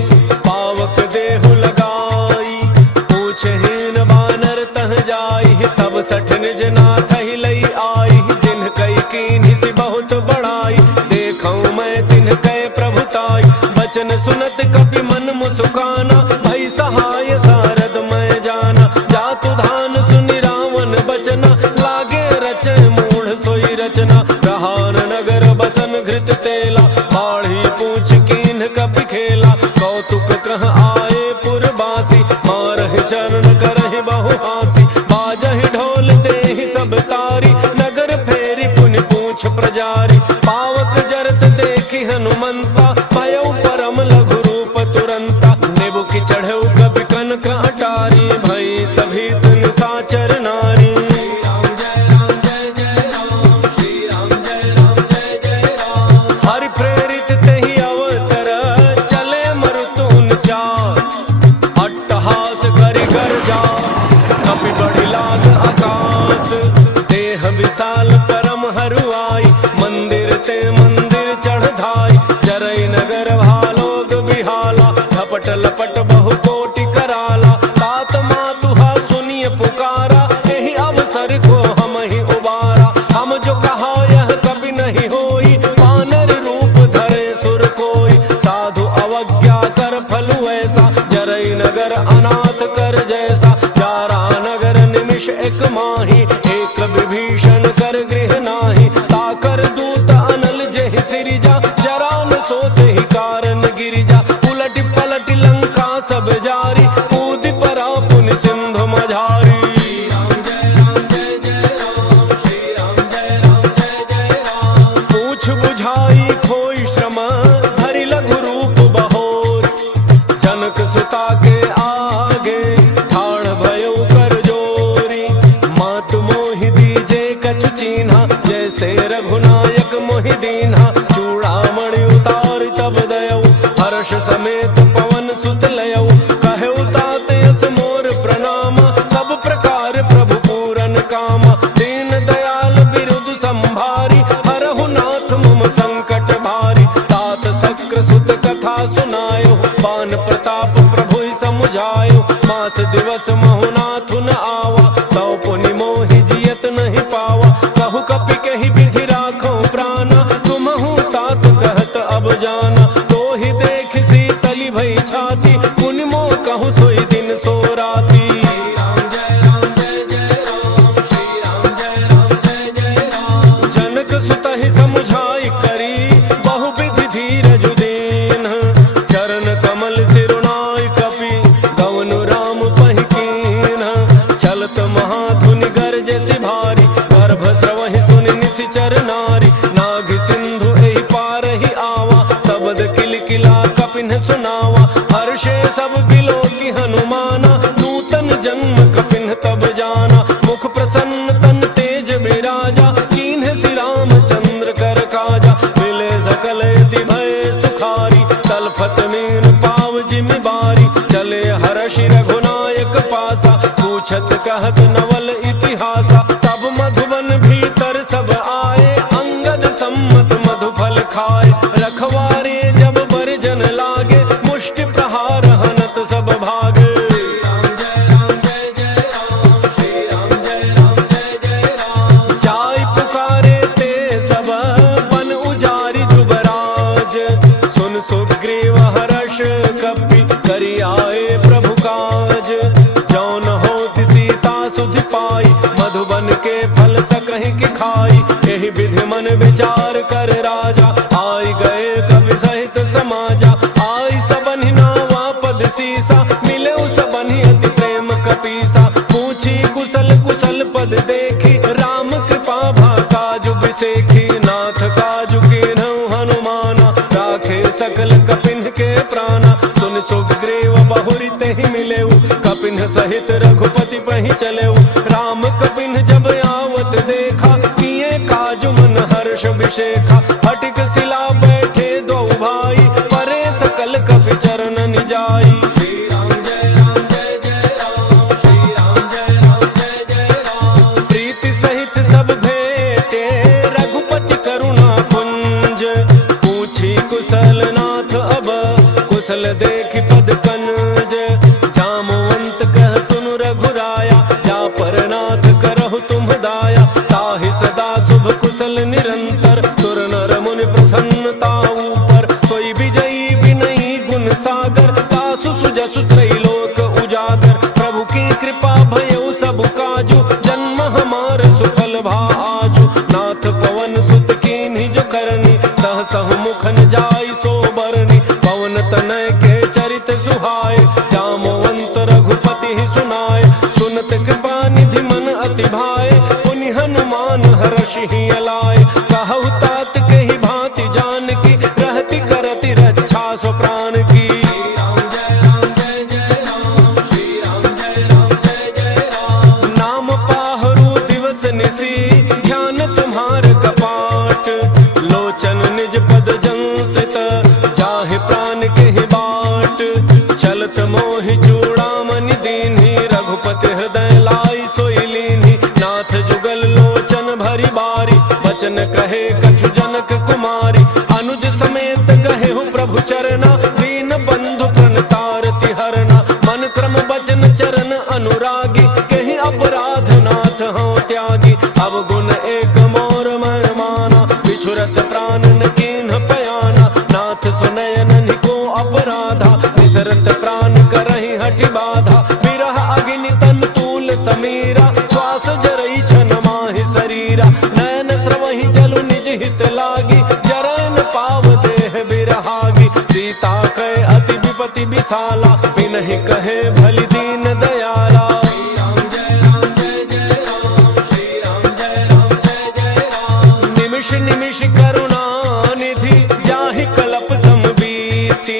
पावक देहु लगाई पूछहीन बानर तह जाई तब सठ निज नाथ ही लई आई जिन्ह कई कीन्हि सी बहुत बड़ाई देखऊं मैं तिन्ह कह प्रभुताई बचन सुनत कपि मन मुसुकाना भई सहाय सारद मैं जाना जातु धान सुनि रावण बचना लागे रचे मूढ़ सोई रचना प्रहार नगर बसन घृत तेला बाढ़ी पूछ कीन्ह कपि खेला कौतुक कह आए पुरबासी मारहि चरण करहि बहु हासी बाजहि ढोल देहि सब तारी नगर फेरी पुनि पूछ प्रजारी पावक जरत देखि हनुमंता भयउ परम लघु रूप तुरंता नेबु की चढ़ऊ कपि कनक अटारी भई सभी तन साचर नारी हरि प्रेरित तेहि अवसर चले मरुतुन चास अट्टहास करि गर्जा कपि बढ़ि लाग आकाश देह विशाल परम हरुआई मंदिर ते मंदिर चढ़ धाई जरई नगर भालोग बिहाला झपट लपट बहु कोटि कराला तात मातुहा सुनिय पुकारा एहि अवसर को हम ही उबारा हम जो कहा यह कभी नहीं होई वानर रूप धरे सुर कोई साधु अवज्ञा कर फलु ऐसा जरई नगर अनाथ कर जैसा जारा नगर निमिष एक माही एक विभीषण कर गृह नाही ताकर दूत अनल जेहि सिरिजा जरा न सोते ही कारण गिरिजा उलट पलट लंका सब जारी कूद परा पुनि सिंधु मझारी पूछ बुझाई खोई श्रम हरि लघु रूप बहोर प्रभु समुझायो, मास दिवस महु नाथु न आवा, तौ पुनि मोहि जियत नहीं पावा। कहु कपि कहि विधि राखो प्राणा, तुमहु तात कहत अब जाना। तो ही देख शीतली भई छाती, पुनि मोह कहु सोई दिन सो राती। जनक सुत ही समुझाई करी, बहु विधि धीरज दीन। चरण कमल सिरुनाई कपि, गवन राम पहि कीन। चलत महाधुनि गरजे सि भारी, गर्भ स्रवहि सुनि निशिचर नारी। नाग सिंधु एहि पार ही आवा, शब्द किलकिला कपिन सुनावा। हर्षे सब बिलो की हनुमाना, नूतन जन्म कपिन तब जाना। मुख प्रसन्न तन तेज विराजा, कीन्ह श्री रामचंद्र कर काजा। मिले सकल यति भय सुखारी, तलफत मीन पाव जिमि बारी। चले हर्षि रघुनायक पासा, पूछत कहत नवल इतिहासा। तब मधुवन भीतर सब आए, अंगद सम्मत मधुफल खाए। रखवारे जब बरजन लागे, मुष्टि प्रहार हनत सब भागे। जाय पुकारे ते सब, बन उजारि जुबराज। सुन सुग्रीव हर्ष कपि, करि आए प्रभु काज। जौन होत सीता सुधि पाई, मधुबन के फल सकहि कि खाई। एहि विधि मन विचार कर राजा, आई गए कवि सहित समाजा। आई सबनि नावा पद सीसा, मिले सबनि अति प्रेम कपीसा। पूछी कुशल कुशल पद देखी, राम कृपा भा काजु बिसेखी। नाथ काजु कीन्हु हनुमाना, राखे सकल कपिन के प्राणा। सुन सुग्रीव बहुरि तेहि मिलेउ, कपिन सहित रघुपति पहि चलेउ। राम कपिन जब आवत देखा, किए काजु मन हर्ष विशेखा। फटिक शिला बैठे दो भाई, परे सकल कपि चरण निजाई। श्री राम जय राम जय जय राम, श्री राम जय राम जय जय राम। प्रीति सहित सब भेटे, रघुपति करुणा पुंज। पूछी कुशल नाथ अब, कुशल देखि पद कंज। जामवंत कह सुनु रघुराया, जा पर नाथ करहु तुम दाया। ताहि सदा शुभ कुशल निरंतर, सुर नर मुनि प्रसन्नता ऊपर। सोई विजयी विनयी गुण सागर, तासु सुजसु त्रैलोक उजागर। प्रभु की कृपा भयउ सब काजु, जन्म हमार सुफल भा आजु। नाथ पवन सुत कीन्हि जो करनी, सहसहु मुख न जाई सो बरनी। पवन तनय के चरित सुहाए, जामवंत रघुपति ही सुनाए। सुनत कृपा निधि मन अति भाए, पुनि हनुमान हर्षि ही अलाए। कहु तात कहि भांति जानकी, रहति करति रक्षा सो प्राण की। श्री राम जय राम जय जय राम, श्री राम जय राम जय जय राम। नाम पाहरु दिवस निसी, ध्यान तुम्हार कपाट। लोचन निज पद जंत्रित, जाहि प्राण केहि बाट। चलत मोहि चूड़ामणि दीन्हि, रघुपति हृदय लाई सोई लीन्हि। नाथ जुगल लोचन भरी बारी, वचन कहे कछु जनक कुमारी। अनुज समेत कहे प्रभु चरना, दीन बंधु प्रणतारति हरना। मन क्रम वचन चरण अनुरागी, कहि अपराध नाथ हूँ त्यागी। अवगुण एक मोर मन माना, बिछुरत प्राण न कीन्ह पयाना। नाथ सुनयन निको अपराधा, निसरत प्राण करहि हठि बाधा। विरह अग्नि तन तूल समीरा, श्वास जरई छन माहि शरीरा। नयन स्रवहि जलु निज हित लागी, जरन पाव देह बिरहागी। सीता कहे अति विपति विशाला, बिनहि कहे भलि दीन दयाला। श्री राम जय राम जय जय राम, श्री राम जय राम जय जय राम। निमिष निमिष करुणा निधि, जाहि कलप समबीति।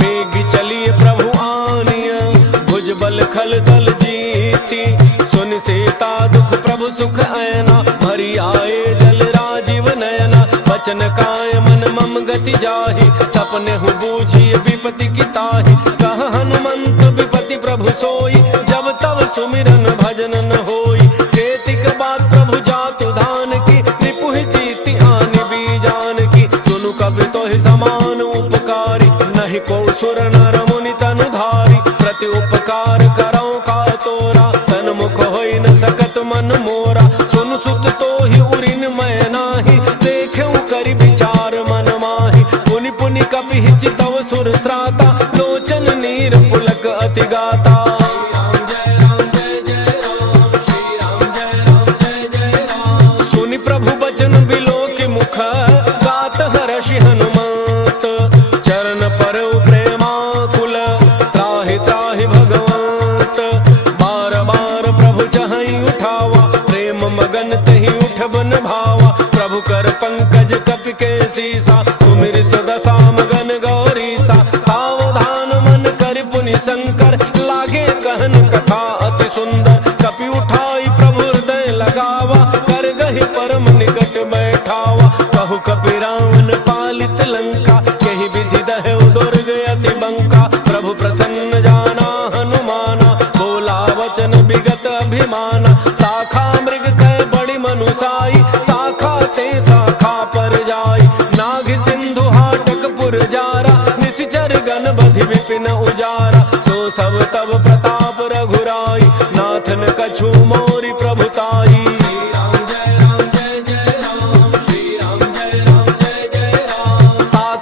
वेग चलिए प्रभु आनिय, भुज बल खल दल जीति। सुनि सीता दुख प्रभु सुख ऐना, भरी आए जल राजीव नयना। वचन काय मन मम गति जाहि, सपने हु बूझी विपति की ताहि। कह हनुमंत विपति प्रभु सोई, जब तब सुमिरन भजन न होई। केतिक बात प्रभु जातु धान की, रिपुहि जीति आनि बीजान की। सुनु कवि तोहि समान उपकारी, नहीं को सुर नर मुनि तनु धारी। बचन नीर पुलक अति गाता। सुनि प्रभु बचन बिलो के मुख गात हर्षि हनुमंत। चरण पर प्रेमाकुल त्राहि त्राहि भगवंत। बार बार प्रभु चहई उठावा प्रेम मगन तहि उठ बन भावा। प्रभु कर पंकज कपि के सीसा सुमिर सुदशा मगन गौरीसा। सावधान मन कर पुनि शंकर लागे कहन कथा अति सुंदर। कपि उठाई प्रभु हृदय लगावा कर गहि परम निकट बैठावा। कहु कपि रावण पालित लंका केहि विधि दहु दुर्ग अति बंका। प्रभु प्रसन्न जाना हनुमाना बोला वचन विगत अभिमाना। शाखा मृग कह बड़ी मनुसाई शाखा ते शाखा पर जाई। नाग सिंधु हाटक पुर जारा निशिचर गण बधि विपिन उजारा। सो सब तब प्रताप रघुराई नाथन कछु मोरि प्रभुताई।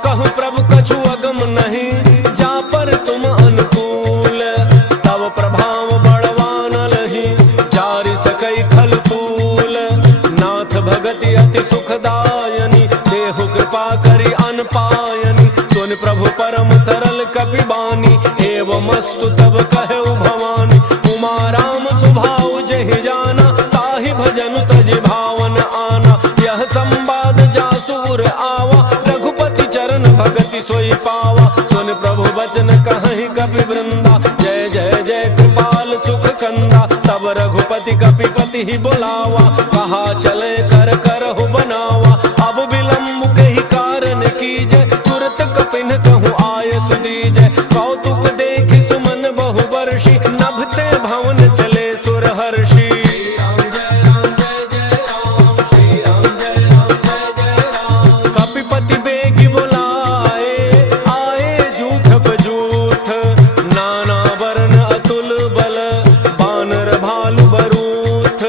कहु प्रभु कछु अगम नहीं जा पर तुम अनुकूल। तब प्रभाव बड़वान लही जारि सकई खल फूल। नाथ भगति अति सुखदायनी देहु कृपा करि अनपायनी। सुन प्रभु परम सरल कपि बानी एवमस्तु तब कहु भवानी। उमा राम सुभाव जहि जाना ताहि भजन तजि भावन आना। यह संवाद जासुर आवा रघुपति चरण भगति सोई पावा। सुन प्रभु बचन कहि कपि वृंदा जय जय जय कृपाल सुख कंदा। तब रघुपति कपि पति ही बुलावा कहा चले कर करहु बनावा। अब विलंब कहि कारण कीजय तुरत कपिन कहूँ आय सुदीजय। कौतुक देखि सुमन बहु वर्षि नभते भवन चले सुर हर्षि। कपिपति बेगी बुलाए आए जूठ बजूठ। नाना वर्ण अतुल बल बानर भालु बरूथ।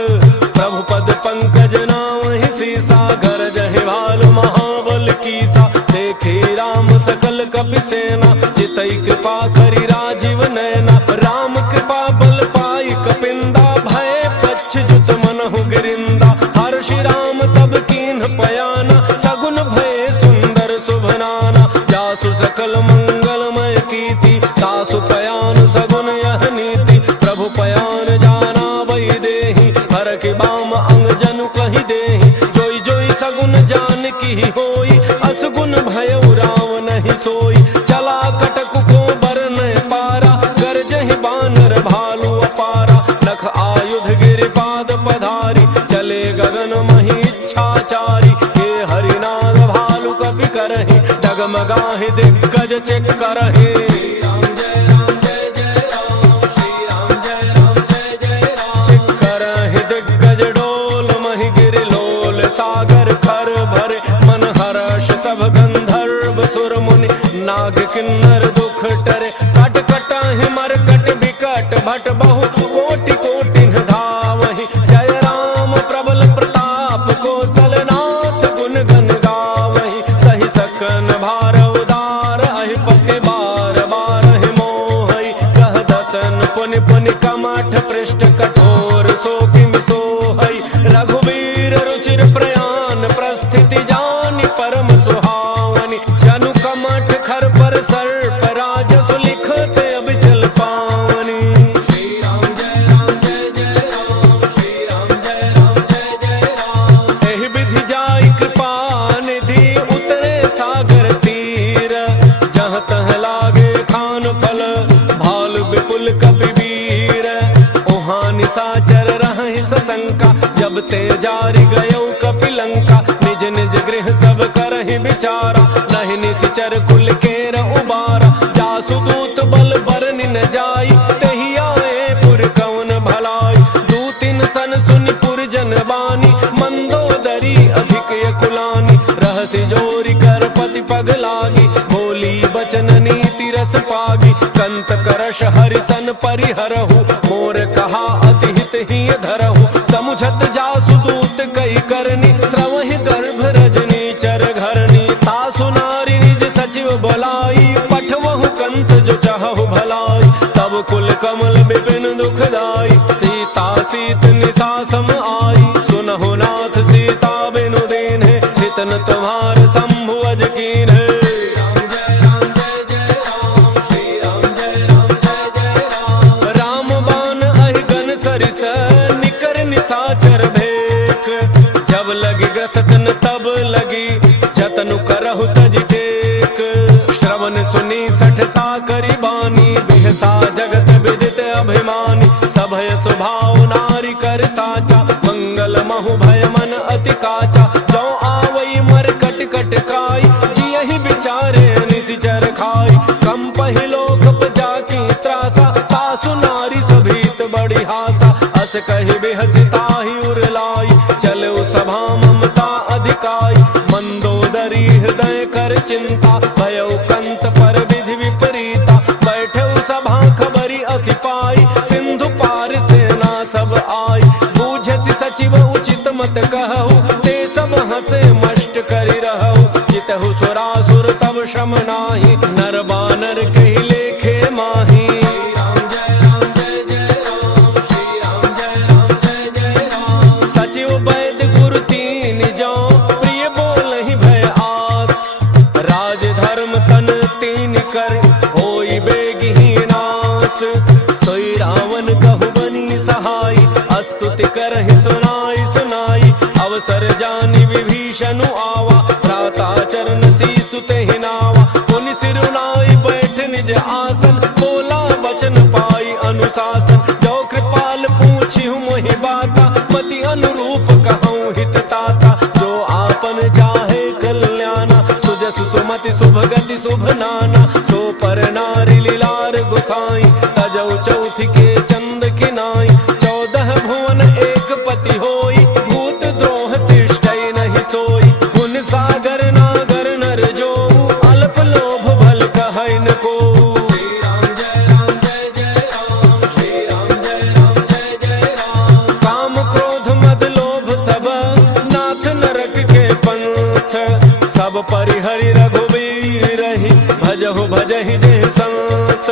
प्रभु पद पंकज नामहि सीसा गरजहि भालु महाबल कीसा। देखे राम सकल कपि सेना जितई कृपा करि राजीव नैना। राम कृपा बल पाई कपिंदा भय पच्छ जुत मनहु गिरिंदा। हर्षि राम तब कीन्ह पयाना सगुन भय सुंदर शुभनाना। जासु सकल मंगलमय कीर्ति तासु पयान सगुन यह नीति। प्रभु पयान जाना वही देहि हर के बाम अंग जनु कहि देहि। जोई जोई सगुन जान की होई असगुन भयउ राम नहीं सोई। चला कटक को बरन पारा गरजहि बानर भालु अपारा। नख आयुध गिरिपाद पधारी चले गगन मही इच्छाचारी। हे हरिनाद भालु कपि करहि डगमगाहि दिग्गज चेक करहि। चेक करहि दिग्गज डोल महि गिरि लोल। सागर खर भरे मन हर्ष सब गंधर्व सुर मुनि। नाग किन्नर दुख टरे कट कटाहि मरकट विकट भट बहु कोटि कोटि धावहि। जय राम प्रबल प्रताप कौशलनाथ गुण गण गावहि। सहि सकन भार उदार अहि पति बार बार हि मोहि। कह दसन पुनि पुनि कमठ पृष्ठ कठोर सो किमि सोहै। रघुवीर रुचिर प्रयान प्रस्थिति जानि परम सुहावनी। जनु कमठ खर पर सर्प राजस लिखत अबिचल पावनी। श्री राम जय राम जय जय राम। श्री राम जय राम जय जय राम। एहि विधि जाई कृपा निधि उतरे सागर तीर। जहाँ तह लागे खान फल भालु विपुल कपि वीर। ओहाँ निशाचर रहहि सशंका जब ते जारि गयौ कपि लंका। निज निज गृह सब करहि विचारा नहीं निशिचर कुल केर उबारा। जासु दूत बल बरनि न जाई तहि आए पुर कौन भलाई। दूतिन सन सुनि पुर जन बानी मंदोदरी अधिक कुलानी। रहसि जोरि कर पति पग लागी बोली बचन नीति रस पागी। कंत करश हरिसन परिहरहु मोर कहा अति हित ही धरहु। समुझत जासु दूत कई करनी श्रवहि गर्भ रजनी चर घरनी। तासु नारी निज सचिव बोलाई पठवहु कंत जो चाहु भलाई, तब कुल कमल विपिन दुखदाई, सीता सीत निशा सम आई, सुनहु नाथ सीता बिनु दीन है, हितन तुम्हार शंभु अज कीन है। राम बाण अहिगन सरिस निकर निशाचर भेक, जब लगी ग्रसतन तब लगी जतनु करहु तज टेक, श्रवण सुनी सठता करी बानी, बिहसा जगत विदित अभिमानी, सभय स्वभाव नारी कर साचा, मंगल महु भय मन अति काचा, जो आवई मर कट कट काई, जियहि विचारे निशिचर खाई, कम पहिलोक प्रजा की त्रासा, सासु नारी सभीत बड़ी हासा, अस कहि बिहसिताहि उरलाई, चले सभा ममता अधिकाई, मंदोदरी हृदय कर चिंता, भयउ कंत पर विधि विपरीता, बैठे सभा खबरी अति पाई, सिंधु पार सेना सब आई, बूझति सचिव उचित मत कहु, ते सब हंसे मष्ट करि रहु, चितहु सुरासुर तब श्रम नाही, नर बानर कहि लेखे माही। सचिव वैद्य गुरु तीन जो प्रिय बोलहि भय आस, राज धर्म तन तीन कर होई बेगहि नास, सोई रावण कहु बनी सहाई, स्तुति करहि सुनाई सुनाई, अवसर जानि विभीषणु आवा, भ्राता चरण सीसु तेहि नावा, पुनि सिरुनाई बैठ निज आसन, बोला वचन पाई अनुशासन, जो कृपाल पूछिहु मोहि बाता, मति अनुरूप कहूँ हित ताता, जो आपन चाहे कल्याणा, सुजसु सुमति शुभ गति शुभ नाना, सो पर नारी लीलार गुसाई, तजौ चौथि के चंद किनाई, 14 भुवन एक पति होई, भूत द्रोह तिष्ठै नहीं सोई, गुण सागर नागर नर जो, अल्प लोभ भल कहै न को। काम क्रोध मद लोभ सब नाथ नरक के पंथ, सब परिहरि रघुबीर रही, भजहु भजहि देह संत,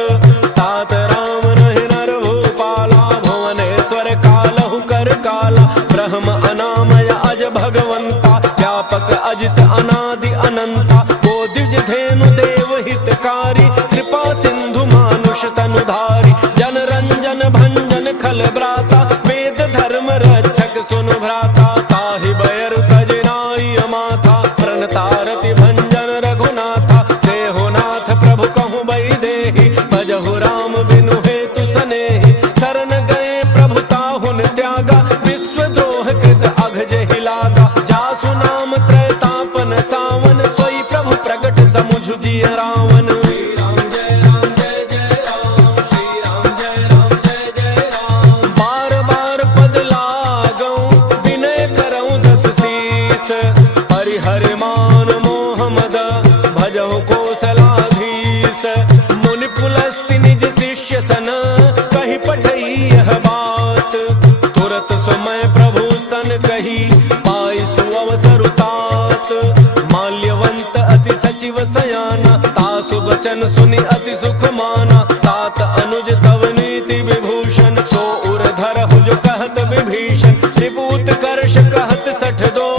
तात राम रहि नर भूपाला, भुवनेश्वर कालहु कर काला, ब्रह्म अनामय अज भगवंता, व्यापक अजित अनादि अनंता, को द्विज धेनु देव हितकारी, कृपा सिंधु मानुष तनुधारी, जन रंजन भंजन खल ब्राता, वेद धर्म रक्षक सुनु भ्राता, ताहि बयरु तज नाई अमाथा, प्रणतारति भंजन रघुनाथा, देहो नाथ प्रभु कहु बई देहि, भजहु राम बिनु हेतु सनेहि, शरण गए प्रभु ताहुन त्यागा, विश्व द्रोह कृत अघ जेहि लागा, जासु नाम त्रैतापन सावन, सोई प्रभु प्रगट समुझ जिय रावण। बार बार पद लागऊं विनय करऊं दस शीस, हरि मान मोह मद भजहु कौशलाधीश, मुनि पुलस्ति निज शिष्य सन कहि पठई यह बात, तुरत समय प्रभु सन कही पाई सुअवसर तात, माल्यवंत अति सचिव सयाना, तासु वचन सुनि अति सुख माना, तात अनुज तव नीति विभूषण, सो उर धरहु जो कहत विभीषण, त्रिभूत कर्ष कहत सठ दो,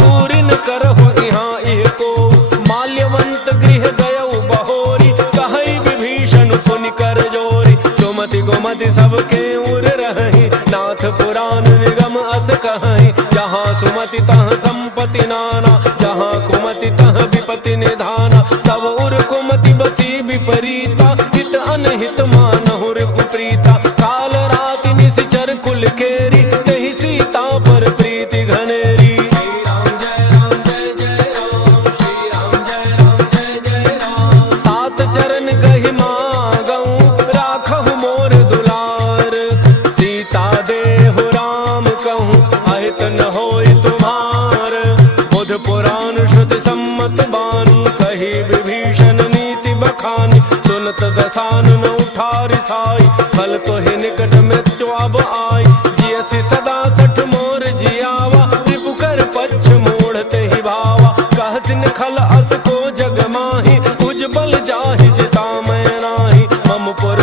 दूरि न करहु इहाँ इह को, माल्यवंत गृह गयउ बहोरी, कहई विभीषण पुनि कर जोरी, सुमति गोमति सबके उर रही, नाथ पुराण निगम अस कहई, जहाँ सुमति तह संपत्ति नाना, जहाँ कुमति तह विपति निधाना, तब उर कुमति बसी विपरीता, हित अनहित मानहु रिपुप्रीता, काल राति निशिचर कुल केरी, तेहि सीता पर प्रीति घनेरी। तात चरण कहि मागऊं राखहु मोर दुलार, सीता देहु राम कहूँ अहित न होई तुम्हार, बुध पुराण श्रुति सम्मत बानी, कही विभीषण नीति बखानी, सुनत दसानन उठारि साई, फल तो ही निकट मृत्यु अब आई, जियसि सदा सठ मोर जियावा, त्रिपुकर पच्छ मूढ़ते ही भावा, कहसिन खल अस को जग माही, उज्जवल जाहि जिता मैं नाही, मम पुर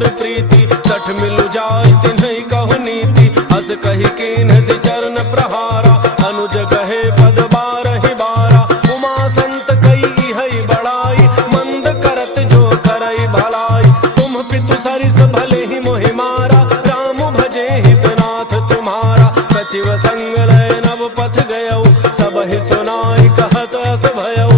कर प्रीति, सठ मिलु जाय तिन्हि कहु नीति। अस कहि कीन्ह चरण प्रहारा, अनुज कहे पद बारहि बारा। उमा संत कई इहै बड़ाई, मंद करत जो करई भलाई। तुम पितु सरिस भले ही मोहि मारा, राम भजे हितनाथ तुम्हारा। सचिव संग लय नव पथ गयौ, सबहि सुनाई कहत अस भयौ।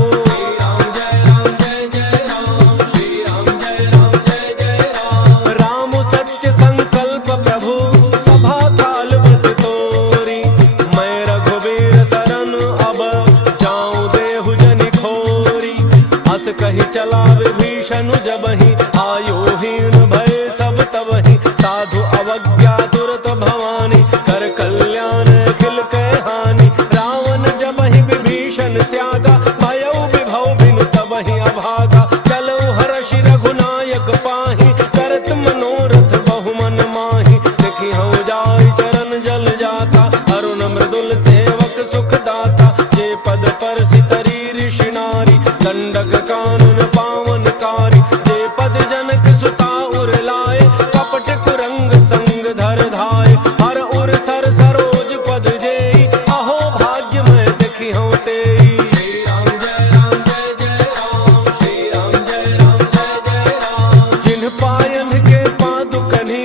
कही चला विभीषण जबहि, आयुहीन भय सब तबहि। साधु अवज्ञा तुरत भवानी, कर कल्याण अखिल कै हानि। रावण जबहि विभीषण त्यागा, भयउ विभव बिनु तबहि अभागा। चलऊ हर्षि रघुनायक पाहि, करत मनोरथ बहु मन माहि। देखि हऊ जाय चरण जल जाता, अरुण मृदुल सेवक सुख दाता। जे पद पर सितरी ऋषि नारी, दंडक कानन पावनकारी। जे पद जनक सुता उर लाए, कपट कुरंग संग धर धाय। हर उर सर सरोज पद जेई, अहो भाग्य मैं देखी हूँ तेई। श्री राम जय राम जय जय राम, श्री राम जय राम जय जय राम। जिन्ह पायन के पादुकनि,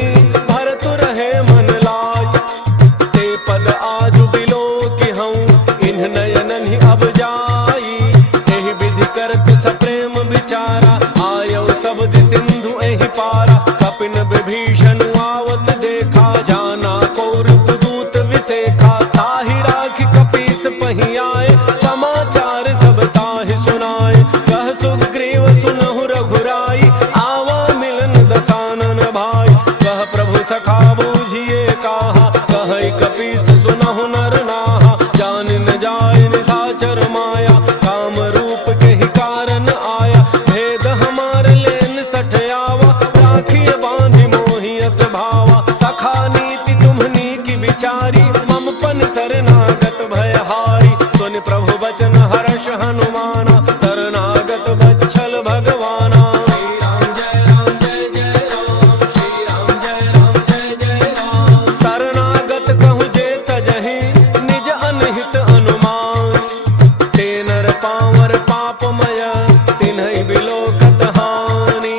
भरत रहे मन लाय। ते पद आज बिलो की हूँ, इन्ह नयनन ही अब जाई। एहि विधि करत सप्रेम विचारा, आयौ शब्द सिंधु एहि पारा। कपिन विभीषण आवत देखा, जाना कौरव दूत विसेखा। ताहि राखि कपीस पहि आए, समाचार सब ताहि सुनाए। कह सुग्रीव सुनहु रघुराई, आवा मिलन दसानन भाई। कह प्रभु सखा बूझिए काहा, कहै कपीस सुनहु नर नाहा। जान न जाय निशाचर माया, काम रूप के ही कारण आया। भेद हमार लेन सठ आवा, राखिए बांधि मोहि अस भावा। सखा नीति तुम्हनी की विचारी, मम पन शरणागत भयहारी। सुनि प्रभु वचन हर्ष हनुमाना, शरणागत बच्छल भगवाना। श्री राम जय राम जय जय राम, श्री राम जय राम जय जय राम। शरणागत कहु जे तजहि, निज अनहित अनुमान। ते नर पावर पापमय, तिन्हि बिलोकत हानि।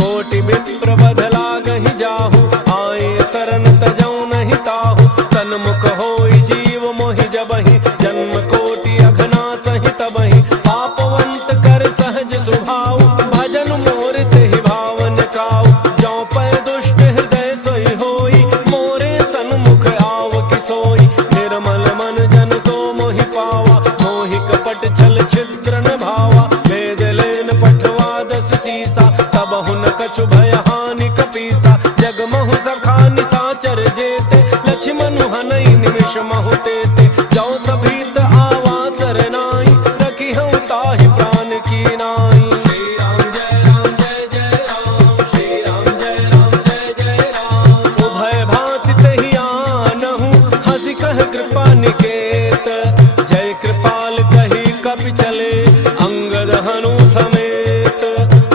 कोटि विप्र बध लागहि जाहु, आए शरण तजौ नहीं ताहु। सन्मुख होई जीव मोहि जबहि, जन्म कोटि अघनासहि तबहि। पापवंत कर सहज स्वभाव, भजन मोर तेहि भावन काऊ। जौ पै दुष्ट हृदय सोई होई, मोरे सन्मुख आव कि सोई। निर्मल मन जन सो मोहि पावा, मोहि कपट छल छिद्र न भावा। वेद लेन पठवा दस सीसा, तबहु न कछु भय हानि कपीसा। जगमहु सखा निशाचर जेते, लक्ष्मण हनई निमिष महु तेते। जौ सभीत आवा सरनाई, रखी हूँ ताहि प्राण की नाई। श्री राम जय राम जय जय राम, श्री राम जय राम जय जय राम। उभय भांति तहि आनहु, हंसी कह कृपा निकेत। जय कृपाल कही कपि चले, अंगद हनु समेत।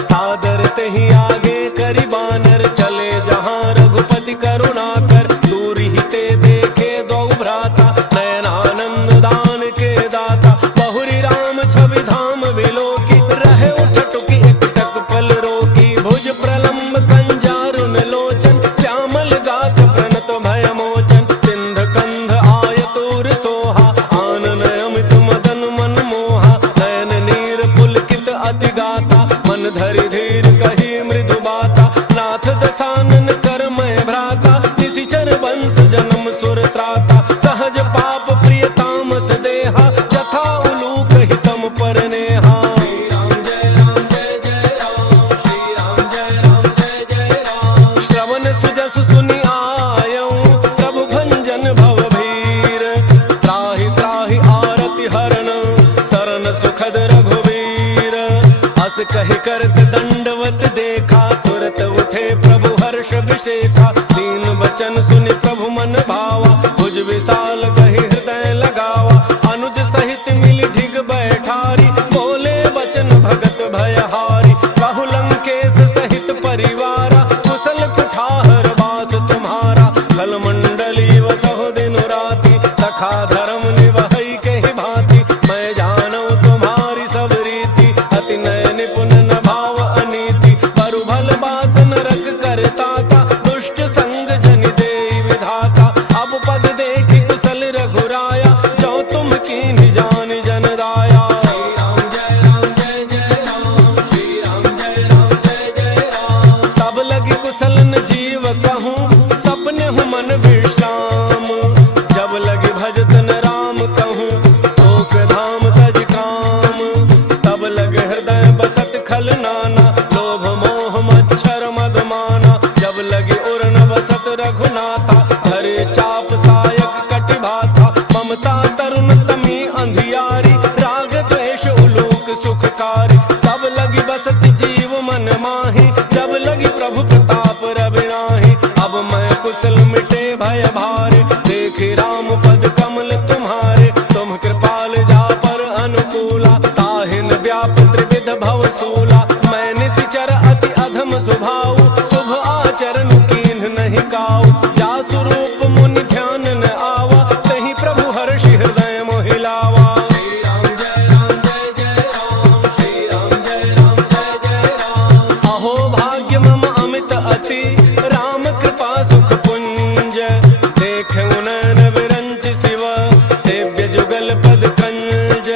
सादर तहि आगे करि बानर, चले जहाँ रघुपति करुणाकर। दूरि ही ते देखे दो भ्राता, नयनानंद दान के दाता। बहुरी राम छवि धाम बिलोकी, रहे उठटुकी एकटक पल रोकी। भुज प्रलंब कंजारुन लोचन, श्यामल गात प्रणत भय मोचन। सिंध कंध आयतुर सोहा, आनन अमित मदन मन मोहा। नयन नीर पुलकित अति गाता, मन धरि धीर कही मृदु बाता। नाथ दसानन कर मैं भ्राता, निशिचर वंश जन्म सुर त्राता। सहज पाप प्रिय तामस देहा, जथा उलूक हितम पर नेहा। श्री राम जय राम जय जय राम, श्री राम जय राम जय जय राम। श्रवण सुजस सुनि आयौ, प्रभु भंजन भव भीर। त्राहि त्राहि आरति हरण, शरण सुखद रघुवीर। अस कहि करत दंडवत देखा, तुरत उठे प्रभु हर्ष विशेखा। दीन वचन सुनि प्रभु मन भावा, भुज विशाल कहि हृदय लगावा। अनुज सहित मिलि ढिग बैठारी, बोले वचन भगत भयहारी। कहु लंकेश सहित परिवारा, कुशल नरक करता था, दुष्ट संग जन दे विधाता। अब पद देखि कुशल रघुराया, जो तुम कीन जान जन राया। श्री राम जय राम जय जय राम, श्री राम जय राम जय जय राम। तब लगी कुशल न जीव कहूँ, सपने हूँ मन विश्राम। जब लगी भजत न राम कहूँ, शोक धाम तज काम। तब लगे हृदय बसत खल नाना, लोभ मोह मच्छर मदमाना। जब लगे उर न बसत रघुनाथा, धरे चाप सायक कटिभाथा। ममता तरुण तमी अंधियारी, राग द्वेष उलूक सुखकारी। तब लगी बसत जीव मन माही, जब लगी प्रभु प्रताप रविनाही। अब मैं कुशल मिटे भय भारे, देखे राम पद कमल तुम्हारे। तुम कृपाल जा पर अनुकूला, ताहिन व्याप त्रिविध भव सूला। मैं निशिचर अति अधम स्वभाव, शुभ आचरण कीन्ह नहीं काऊ। जा स्वरूप मुनि ध्यान न आवा, तहि प्रभु हर्षि हृदय मोहिलावा। श्री राम जय राम जय जय राम, श्री राम जय राम जय जय राम। अहो भाग्य मम अमित अति, राम कृपा सुख पुंज। देखे नयन विरंच शिव, सेव्य जुगल पद कंज।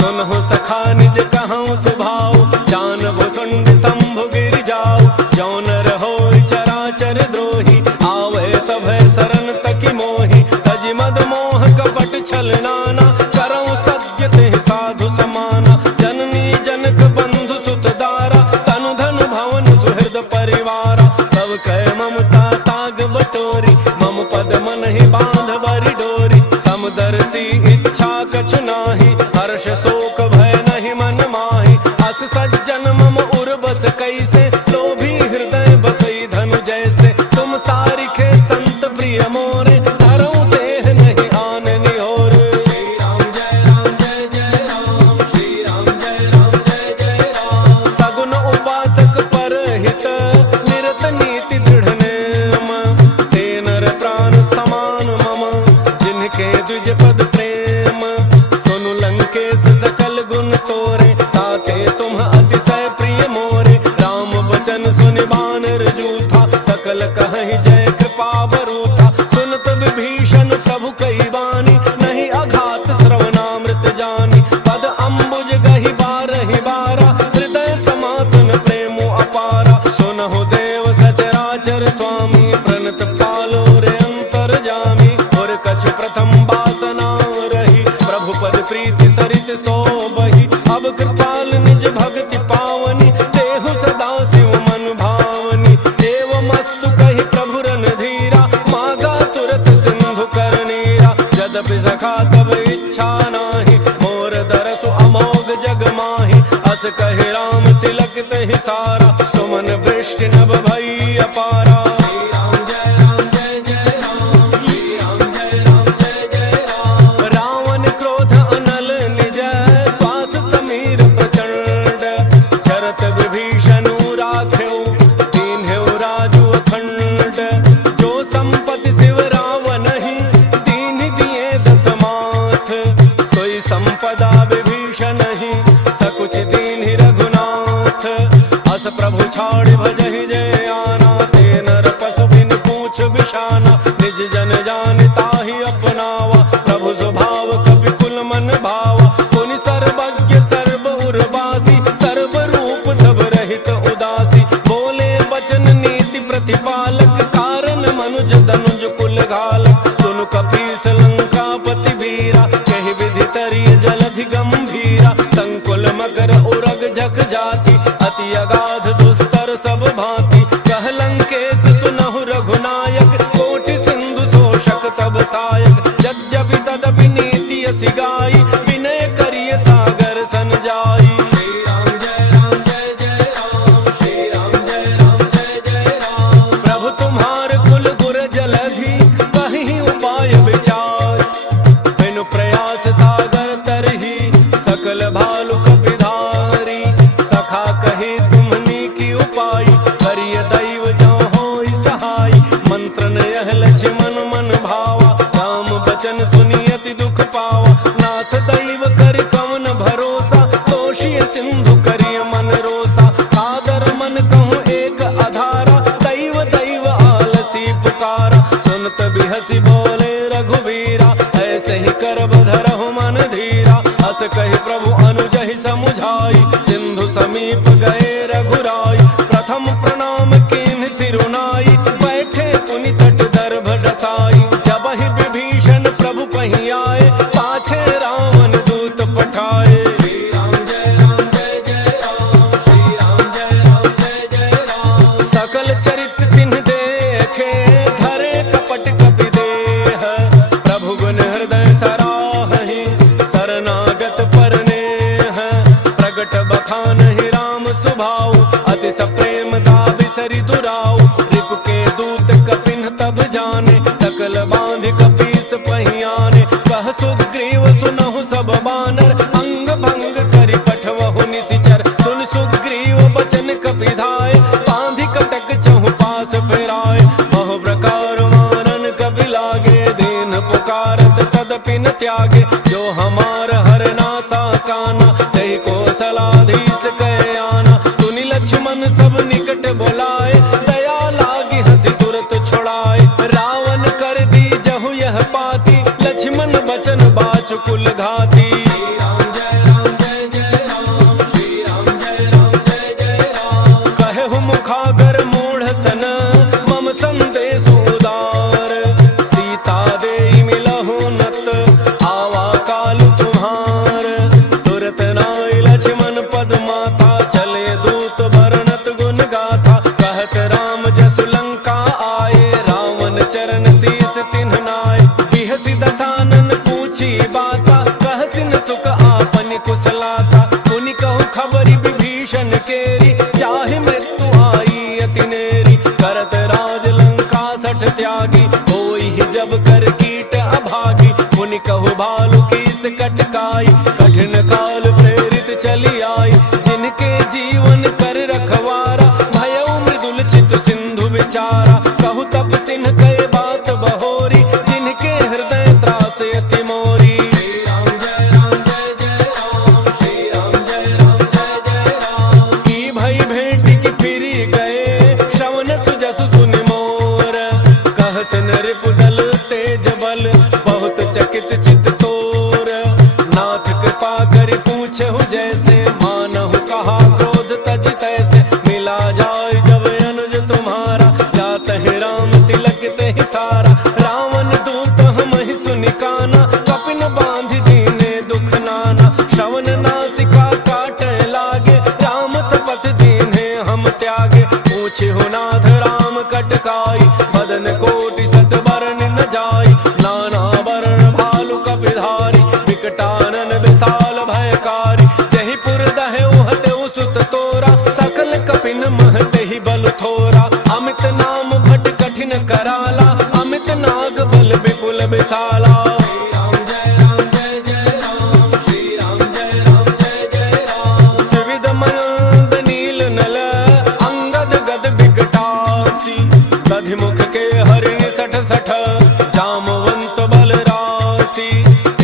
सुनहु सखा निज कहूँ सुभाव, जान भुसुंड शंभु गिर जाओ। जौन रहो चराचर द्रोही, आवे सभय शरण तकी मोहि। तज मद मोह कपट छल नाना, करऊँ सत्य तेहि साधु समाना। जननी जनक बंधु सुत दारा, तनु धन भवन सुहृद परिवारा। सब कह ममता ताग बटोरी, मम पद मन ही बांध बरि डोरी। समदर्शी इच्छा कछु नाही, हर्ष शोक भय नहीं मन माही। अस सज्जन मम उर बस कैसे, लोभी हृदय बसई धनु जैसे। तुम सारिखे संत प्रिय मोरे, धरऊँ देह नहीं आन निहोर। श्री राम जय राम जय जय राम, श्री राम जय राम जय जय राम। सगुन उपासक परहित, निरत नीति दृढ़ नेम। ते नर प्राण समान मम, जिनके द्विज पद प्रेम। सुनु लंकेश सकल गुण तोरे, ताते तुम अतिशय प्रिय मोरे। राम वचन सुनि बानर जूथा, सकल कहि जय कृपा बरूथा। सुनत विभीषण प्रभु कई बानी, नहीं अघात श्रवणामृत जानी। पद अम्बुज गहि बारहि बारा, हृदय समातन प्रेमो अपारा। सुनहु देव सचराचर स्वामी, प्रणत पालो रे अंतर जामी। और कछ प्रथम बासना रही, प्रभु पद प्रीति सरित सोबहि। अब कृपाल निज भक्ति पावनी, देहु सदा शिव मन भावनी। देव मस्तु कहि प्रभु रणधीरा, मागा तुरत सिंधु कर नीरा। यद्यपि सखा तब इच्छा नाही, मोर दरसु अमोघ जग माही। अस कहि राम तिलक तहि सारा, सुमन वृष्टि नभ भई अपारा। श्री राम जय राम जय जय राम, श्री राम जय राम जय जय राम। रावण क्रोध अनल निज, श्वास समीर प्रचंड। झरत विभीषण राखेउ, दीन्हेउ राजु अखंड। जो संपत्ति शिव रावण ही, दीन्हि दिए दस माथ। सोई संपदा विभीषण ही, सकुच दीन्हि रघुनाथ। अस प्रभु छाड़ि भजहि जय आना, ते नर पशु बिन पूछ बिषाना। निज जन जान ताहि अपनावा, प्रभु स्वभाव कपि कुल मन भावा। मुनि सर्वज्ञ सर्व उर्वासी, सर्व रूप सब रहित उदासी। बोले वचन नीति प्रतिपालक, कारण मनुज तनुज कुल घालक। सुनु कपीस लंकापति वीरा, कहि विधि तरिय जलधि गंभीरा। संकुल मकर उरग झक जाति, अति अगाध दुस्तर सब भांति। कह लंकेश सुनहु रघुनायक, कोटि सिंधु तोषक तब सायक। यद्यपि तदपि नीति असि गाई, विनय करिय सागर सन जाई। श्री राम जय राम जय जय राम, श्री राम जय राम जय जय राम। प्रभु तुम्हार कुल गुर जलधि, कहीं उपाय विचार। बिनु प्रयास सागर तरही, सकल भालु कपिधारी। सखा कही तुमनी की उपाय, करिय दैव जो होई सहाय। मंत्रन यह लक्ष्मण मन भावा, राम बचन सुनियति दुख पावा। नाथ दैव कर कवन भरोसा, तोषिय सिंधु करिय मन रोसा। सादर मन कहूँ एक आधारा, बरसाई। जब ही विभीषण प्रभु कहीं आए, पाछे रावण दूत पठाए। श्री राम जय राम जय जय राम, श्री राम जय राम जय जय राम। सकल चरित्र तिन्ह देखे, धरे कपट कपि देह। प्रभु गुण हृदय सराहहि, शरणागत पर नेह। प्रगट बखानहि राम सुभाऊ, अति सप्रेम दाबिसरि दुराऊ। रिपु के दूत कपिन तब जाने, सकल बांधि कपीस पहियाने। कह सुग्रीव सुनहु सब बानर, अंग भंग करि पठवहु निशिचर। सुन सुग्रीव बचन कपिधाय, बांधि कटक चहु पास फिराय। बहु प्रकार मारन कपि लागे, दीन पुकारत तदपि न त्यागे। जो हमार हरनासा काना, तहि कौशलाधीश कह आना। सुनि लक्ष्मण सब निकट बोलाए, दया लागी हंसी तुरत छुड़ाए। रावण कर दी जहु यह पाती, लक्ष्मण बचन बाच कुल घाती। श्री राम जय राम जय जय राम, श्री राम जय राम जय जय राम। कहु मुखागर मूढ़ सन, मम संदेश उदार। सीता देई मिलहु नत, आवा काल तुम्हार। तुरत नाई लक्ष्मण पद माता, चले दूत बरनत गुण गाथा। कहत राम जसु लंका आए, रावण चरण शीस तिन्ह नाय। बिहसि दसानन पूछी बाता, कहसिन सुख आपन कुशलाता। मुनि कहु खबरि विभीषण केरी, चाहे मृत्यु आई अति नेरी। करत राज लंका सठ त्यागी, होई जब कर कीट अभागी। मुनि कहु भालु कीस कटकाई, कठिन काल प्रेरित चली आई। जिनके जीवन कर रखवारा, भयउ मृदुल चित सिंधु विचारा। कहु तप सिन्ह कहे बात बहोरी, जिनके हृदय त्रास अति मोरी। श्री राम जय राम जय जय राम, श्री राम जय राम जय जय राम। की भई भेंट की फिरी गए, श्रवण सुजसु सुनि मोर। कहसिन रिपु दल तेज बल, बहुत चकित चित तोर। नाथ कृपा करि पूछहु जैसे, मानहु कहा क्रोध तज तैसे। मिला जाय जब अनुज तुम्हारा, जातहि राम तिलक तेहि सारा। रावण दूत हमहि सुनि काना, कपिन बांधि दीने दुख नाना। श्रवण नासिका काटै लागे, राम सपथ दीन्हे हम त्यागे। पूछहु नाथ राम कटकाई, बदन कोटि सत बरन न जाई। नाना वरण भालु कपिधारी, विकटानन विशाल भयकारी। जहि पुर दहउ हतउ सुत तोरा, सकल कपिन महतेहि बल थोरा। अमित नाम भट कठिन कराला, अमित नाग बल विपुल विशाला। श्री राम जय राम जय जय राम, श्री राम जय राम जय जय राम। त्रिविध मयंक नील नल, अंगद गद विकटासी। दधिमुख के हरिणि सठ सठ, जामवंत बल राशि।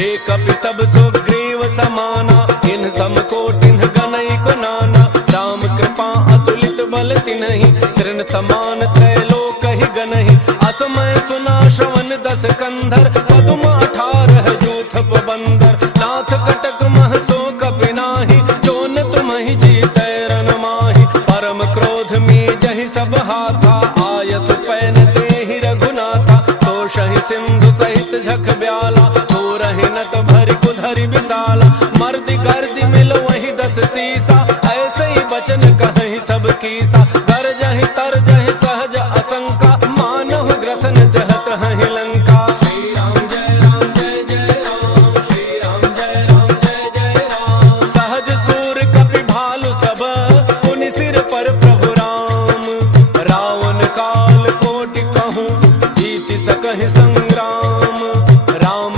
एक कपि सब सुग्रीव समाना, इन सम कोटिन गनई को नाना। राम कृपा अतुलित बल तिन्हि, तृण समान त्रैलोक ही गनहि। असमय सुना श्रवण दस कंधर, पदुम 18 जूथप बंदर। नाथ कटक मह सो कपि नाही, जोन तुम्हि जीतै रन माहि। परम क्रोध में जहि सब हाथा, आयसु पैन तेहि रघुनाथा। तोषहि सिंधु सहित झख ब्याला, थोरहि नट भरि कुधरि विशाला। मर्दि गर्दि मिल वही 10 सीसा, ऐसे ही बचन कहि सब कीसा। गरजहि तरजहि सहज असंका, मानहु ग्रसन चहत हहि लंका। श्री राम जय राम जय जय राम, श्री राम जय राम जय जय राम। सहज सूर कपि भालु सब, पुनि सिर पर प्रभु राम। रावण काल कोटि कहूँ, जीति सकहि संग्राम। राम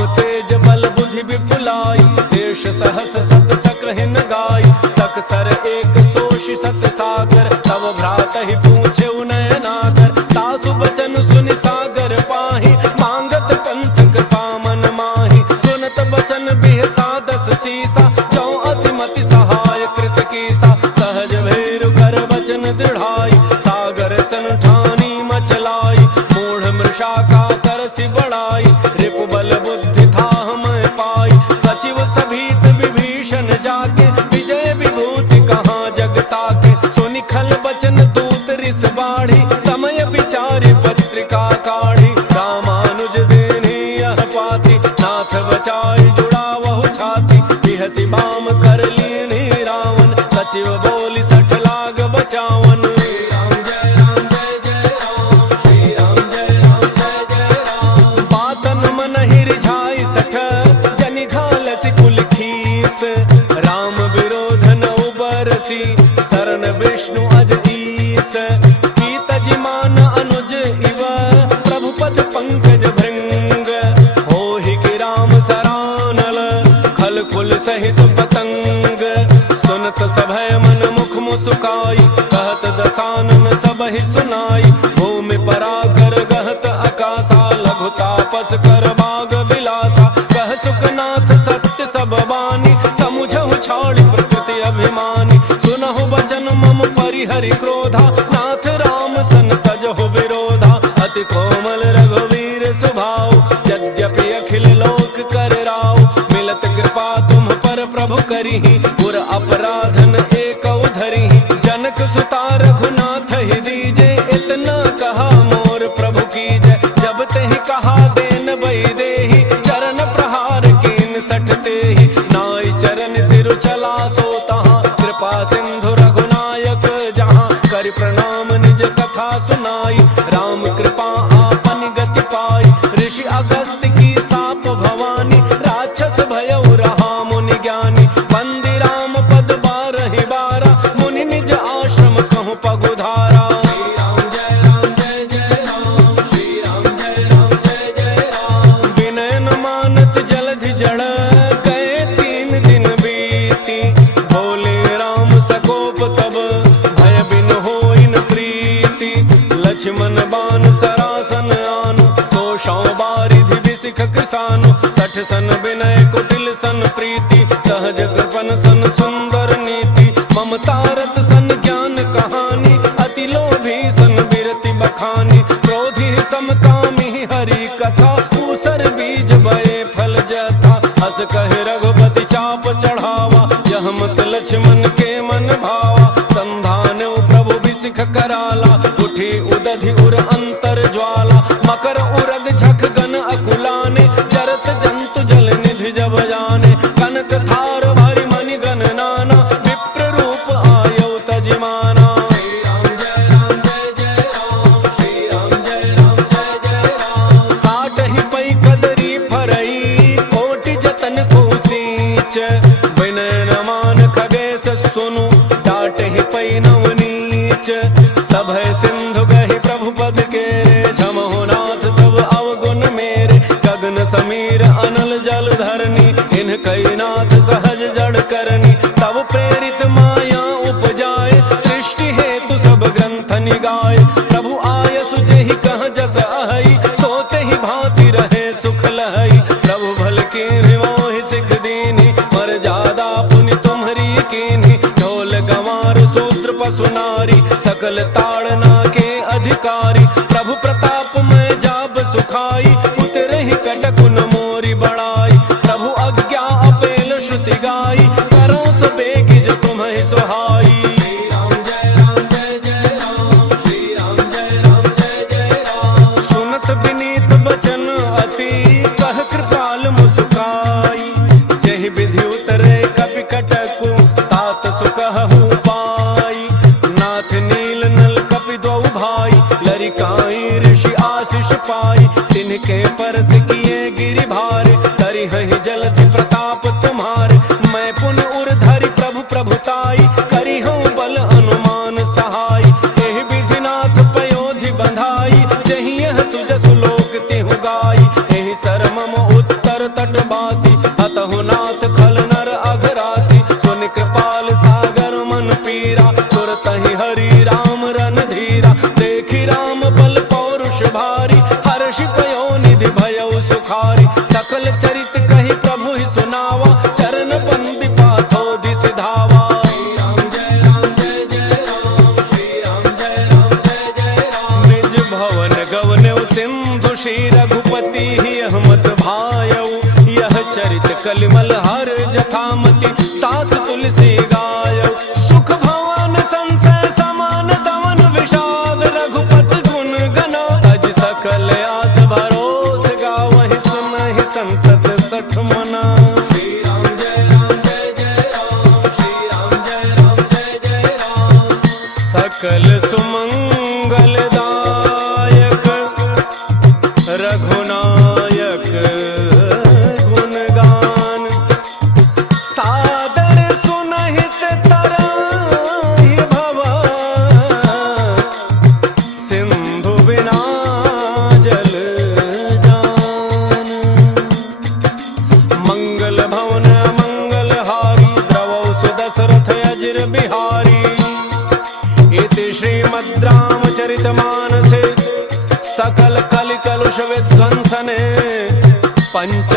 अति कोमल रघुवीर स्वभाव, यद्यपि अखिल लोक कर राव। मिलत कृपा तुम पर प्रभु करिहि, पुर अपराधन एक धरिहि। जनक सुता रघुनाथ ही दीजे, इतना कहा मोर प्रभु कीजय। जब तेहि कहा देन बई देहि, चरण प्रहार कीन सठ तेहि। नाई चरण सिर चला सो तहाँ, कृपा सिंधु रघुनायक जहाँ। करि प्रणाम निज कथा सुनाई, राम कृपा आपन गति पाई। ऋषि अगस्त्य की साप भवानी, राक्षस भयउ रहा मुनि ज्ञानी। वंदे राम पद बारहि बारा, मुनि निज आश्रम कहूँ पगुधारा। श्री राम जय राम जय जय राम, श्री राम जय राम जय जय राम। विनय न मानत जलधि जड़, गए 3 दिन बीती। बोले राम सकोप तब, भय बिन होई न प्रीति। लक्ष्मण बान सरासन आनु, तो बारिधि बिसिख किसानु। 60 सन विनय कुटिल सन प्रीति, सहज कृपन सन सुंदर नीति। ममता रत सन ज्ञान कहानी, अति लोभी सन बिरति बखानी। क्रोधी समकामी हरि कथा, ऊसर बीज बये फल जथा। अस कहे रघुपति चाप चढ़ावा, यह मत लक्ष्मण के मन भावा। संधान प्रभु बिसिख कराला, उठी उदधि उर अंतर ज्वाला। मकर उरग झख गन अकुलाने, जरत जंतु जल निधि जब जाने। कनक थार भरि मणि गण नाना, विप्र रूप आयौ तजिमाना। श्री राम जय राम जय जय राम, श्री राम जय राम जय जय राम। काटहि पै कदरी फरई, कोटि जतन को सींच। विनय न मान खगेश सुनु, डाटहि पै नवनीच। सभय सिंधु गहि प्रभु पद के, क्षमहु नाथ सब अवगुण मेरे। गगन समीर अनल जल धरनी, इन कई नाथ सहज जड़ करनी। तब प्रेरित माया उपजाए, सृष्टि हेतु सब ग्रंथ निगाए। प्रभु आयसु जेहि कह जस अहई, सोते ही भांति रहे सुख लहई। प्रभु भल कीन्हि मोहि सिख दीन्हि, मर्यादा पुनि तुम्हरी कीन्हि। ढोल गंवार शूद्र पशु नारी, सकल ताड़ना के अधिकारी। प्रभु प्रताप में जाब सुखाई, उतरहि कटकुन मोरी बड़ाई। प्रभु आज्ञा अपेल श्रुति गाई, करो सो बेगिज तुम्हि सुहाई। श्री राम जय राम जय जय राम, श्री राम जय राम जय जय राम। सुनत विनीत बचन अति, कह कृपाल मुस्काई। जेहि विधि उतरे कपि कटकु, तात सुकहु पाई। नाथ नील नल कपि द्वौ भाई, लरिकाई ऋषि आशीष पाई। तिनके परस किए गिरि भारे, करिहहि जलधि प्रताप तुम्हारे। मैं पुन उर धरि प्रभु प्रभुताई, करिहउँ बल अनुमान सहाय। एहि विधिनाथ पयोधि बंधाई, जहि यह सुजसु लोक तिहु गाई। एहि सरमम उत्तर तट बासी, अतहु नाथ खल नर अघरासी। सुनि कृपाल सागर मन पीरा, तुरतहि हरि राम रन धीरा। देखि राम बल पौरुष भारी, हर्षि पयो निधि भयउ सुखारी। सकल चरित कहि प्रभु ही सुनावा, चरण बंदी पाथो दिस धावा। श्री राम जय राम जय जय राम, श्री राम जय राम जय जय राम। निज भवन गवनेउ सिंधु, श्री रघुपति ही अहमत भायउ। यह चरित कलिमल हर जथामति, तास तुलसी गायउ। सुख भवन संशय समान दमन, विषाद रघुपति गुण गना। अज सकल आस भरोस गावहि, सुनहि संतत सठ मना। श्री राम जय राम जय जय राम, श्री राम जय राम जय जय राम। सकल सुमंगल दायक रघुनायक गुणगान। सादर सुनहित तराहि भव, सिंधु बिना जल जान। मंगल भवन मंगल हारी, द्रवौ सुदशरथ अजिर बिहारी। इति श्रीमद् रामचरितमानसे, सकल कलि कलुष विध्वंसने। पंच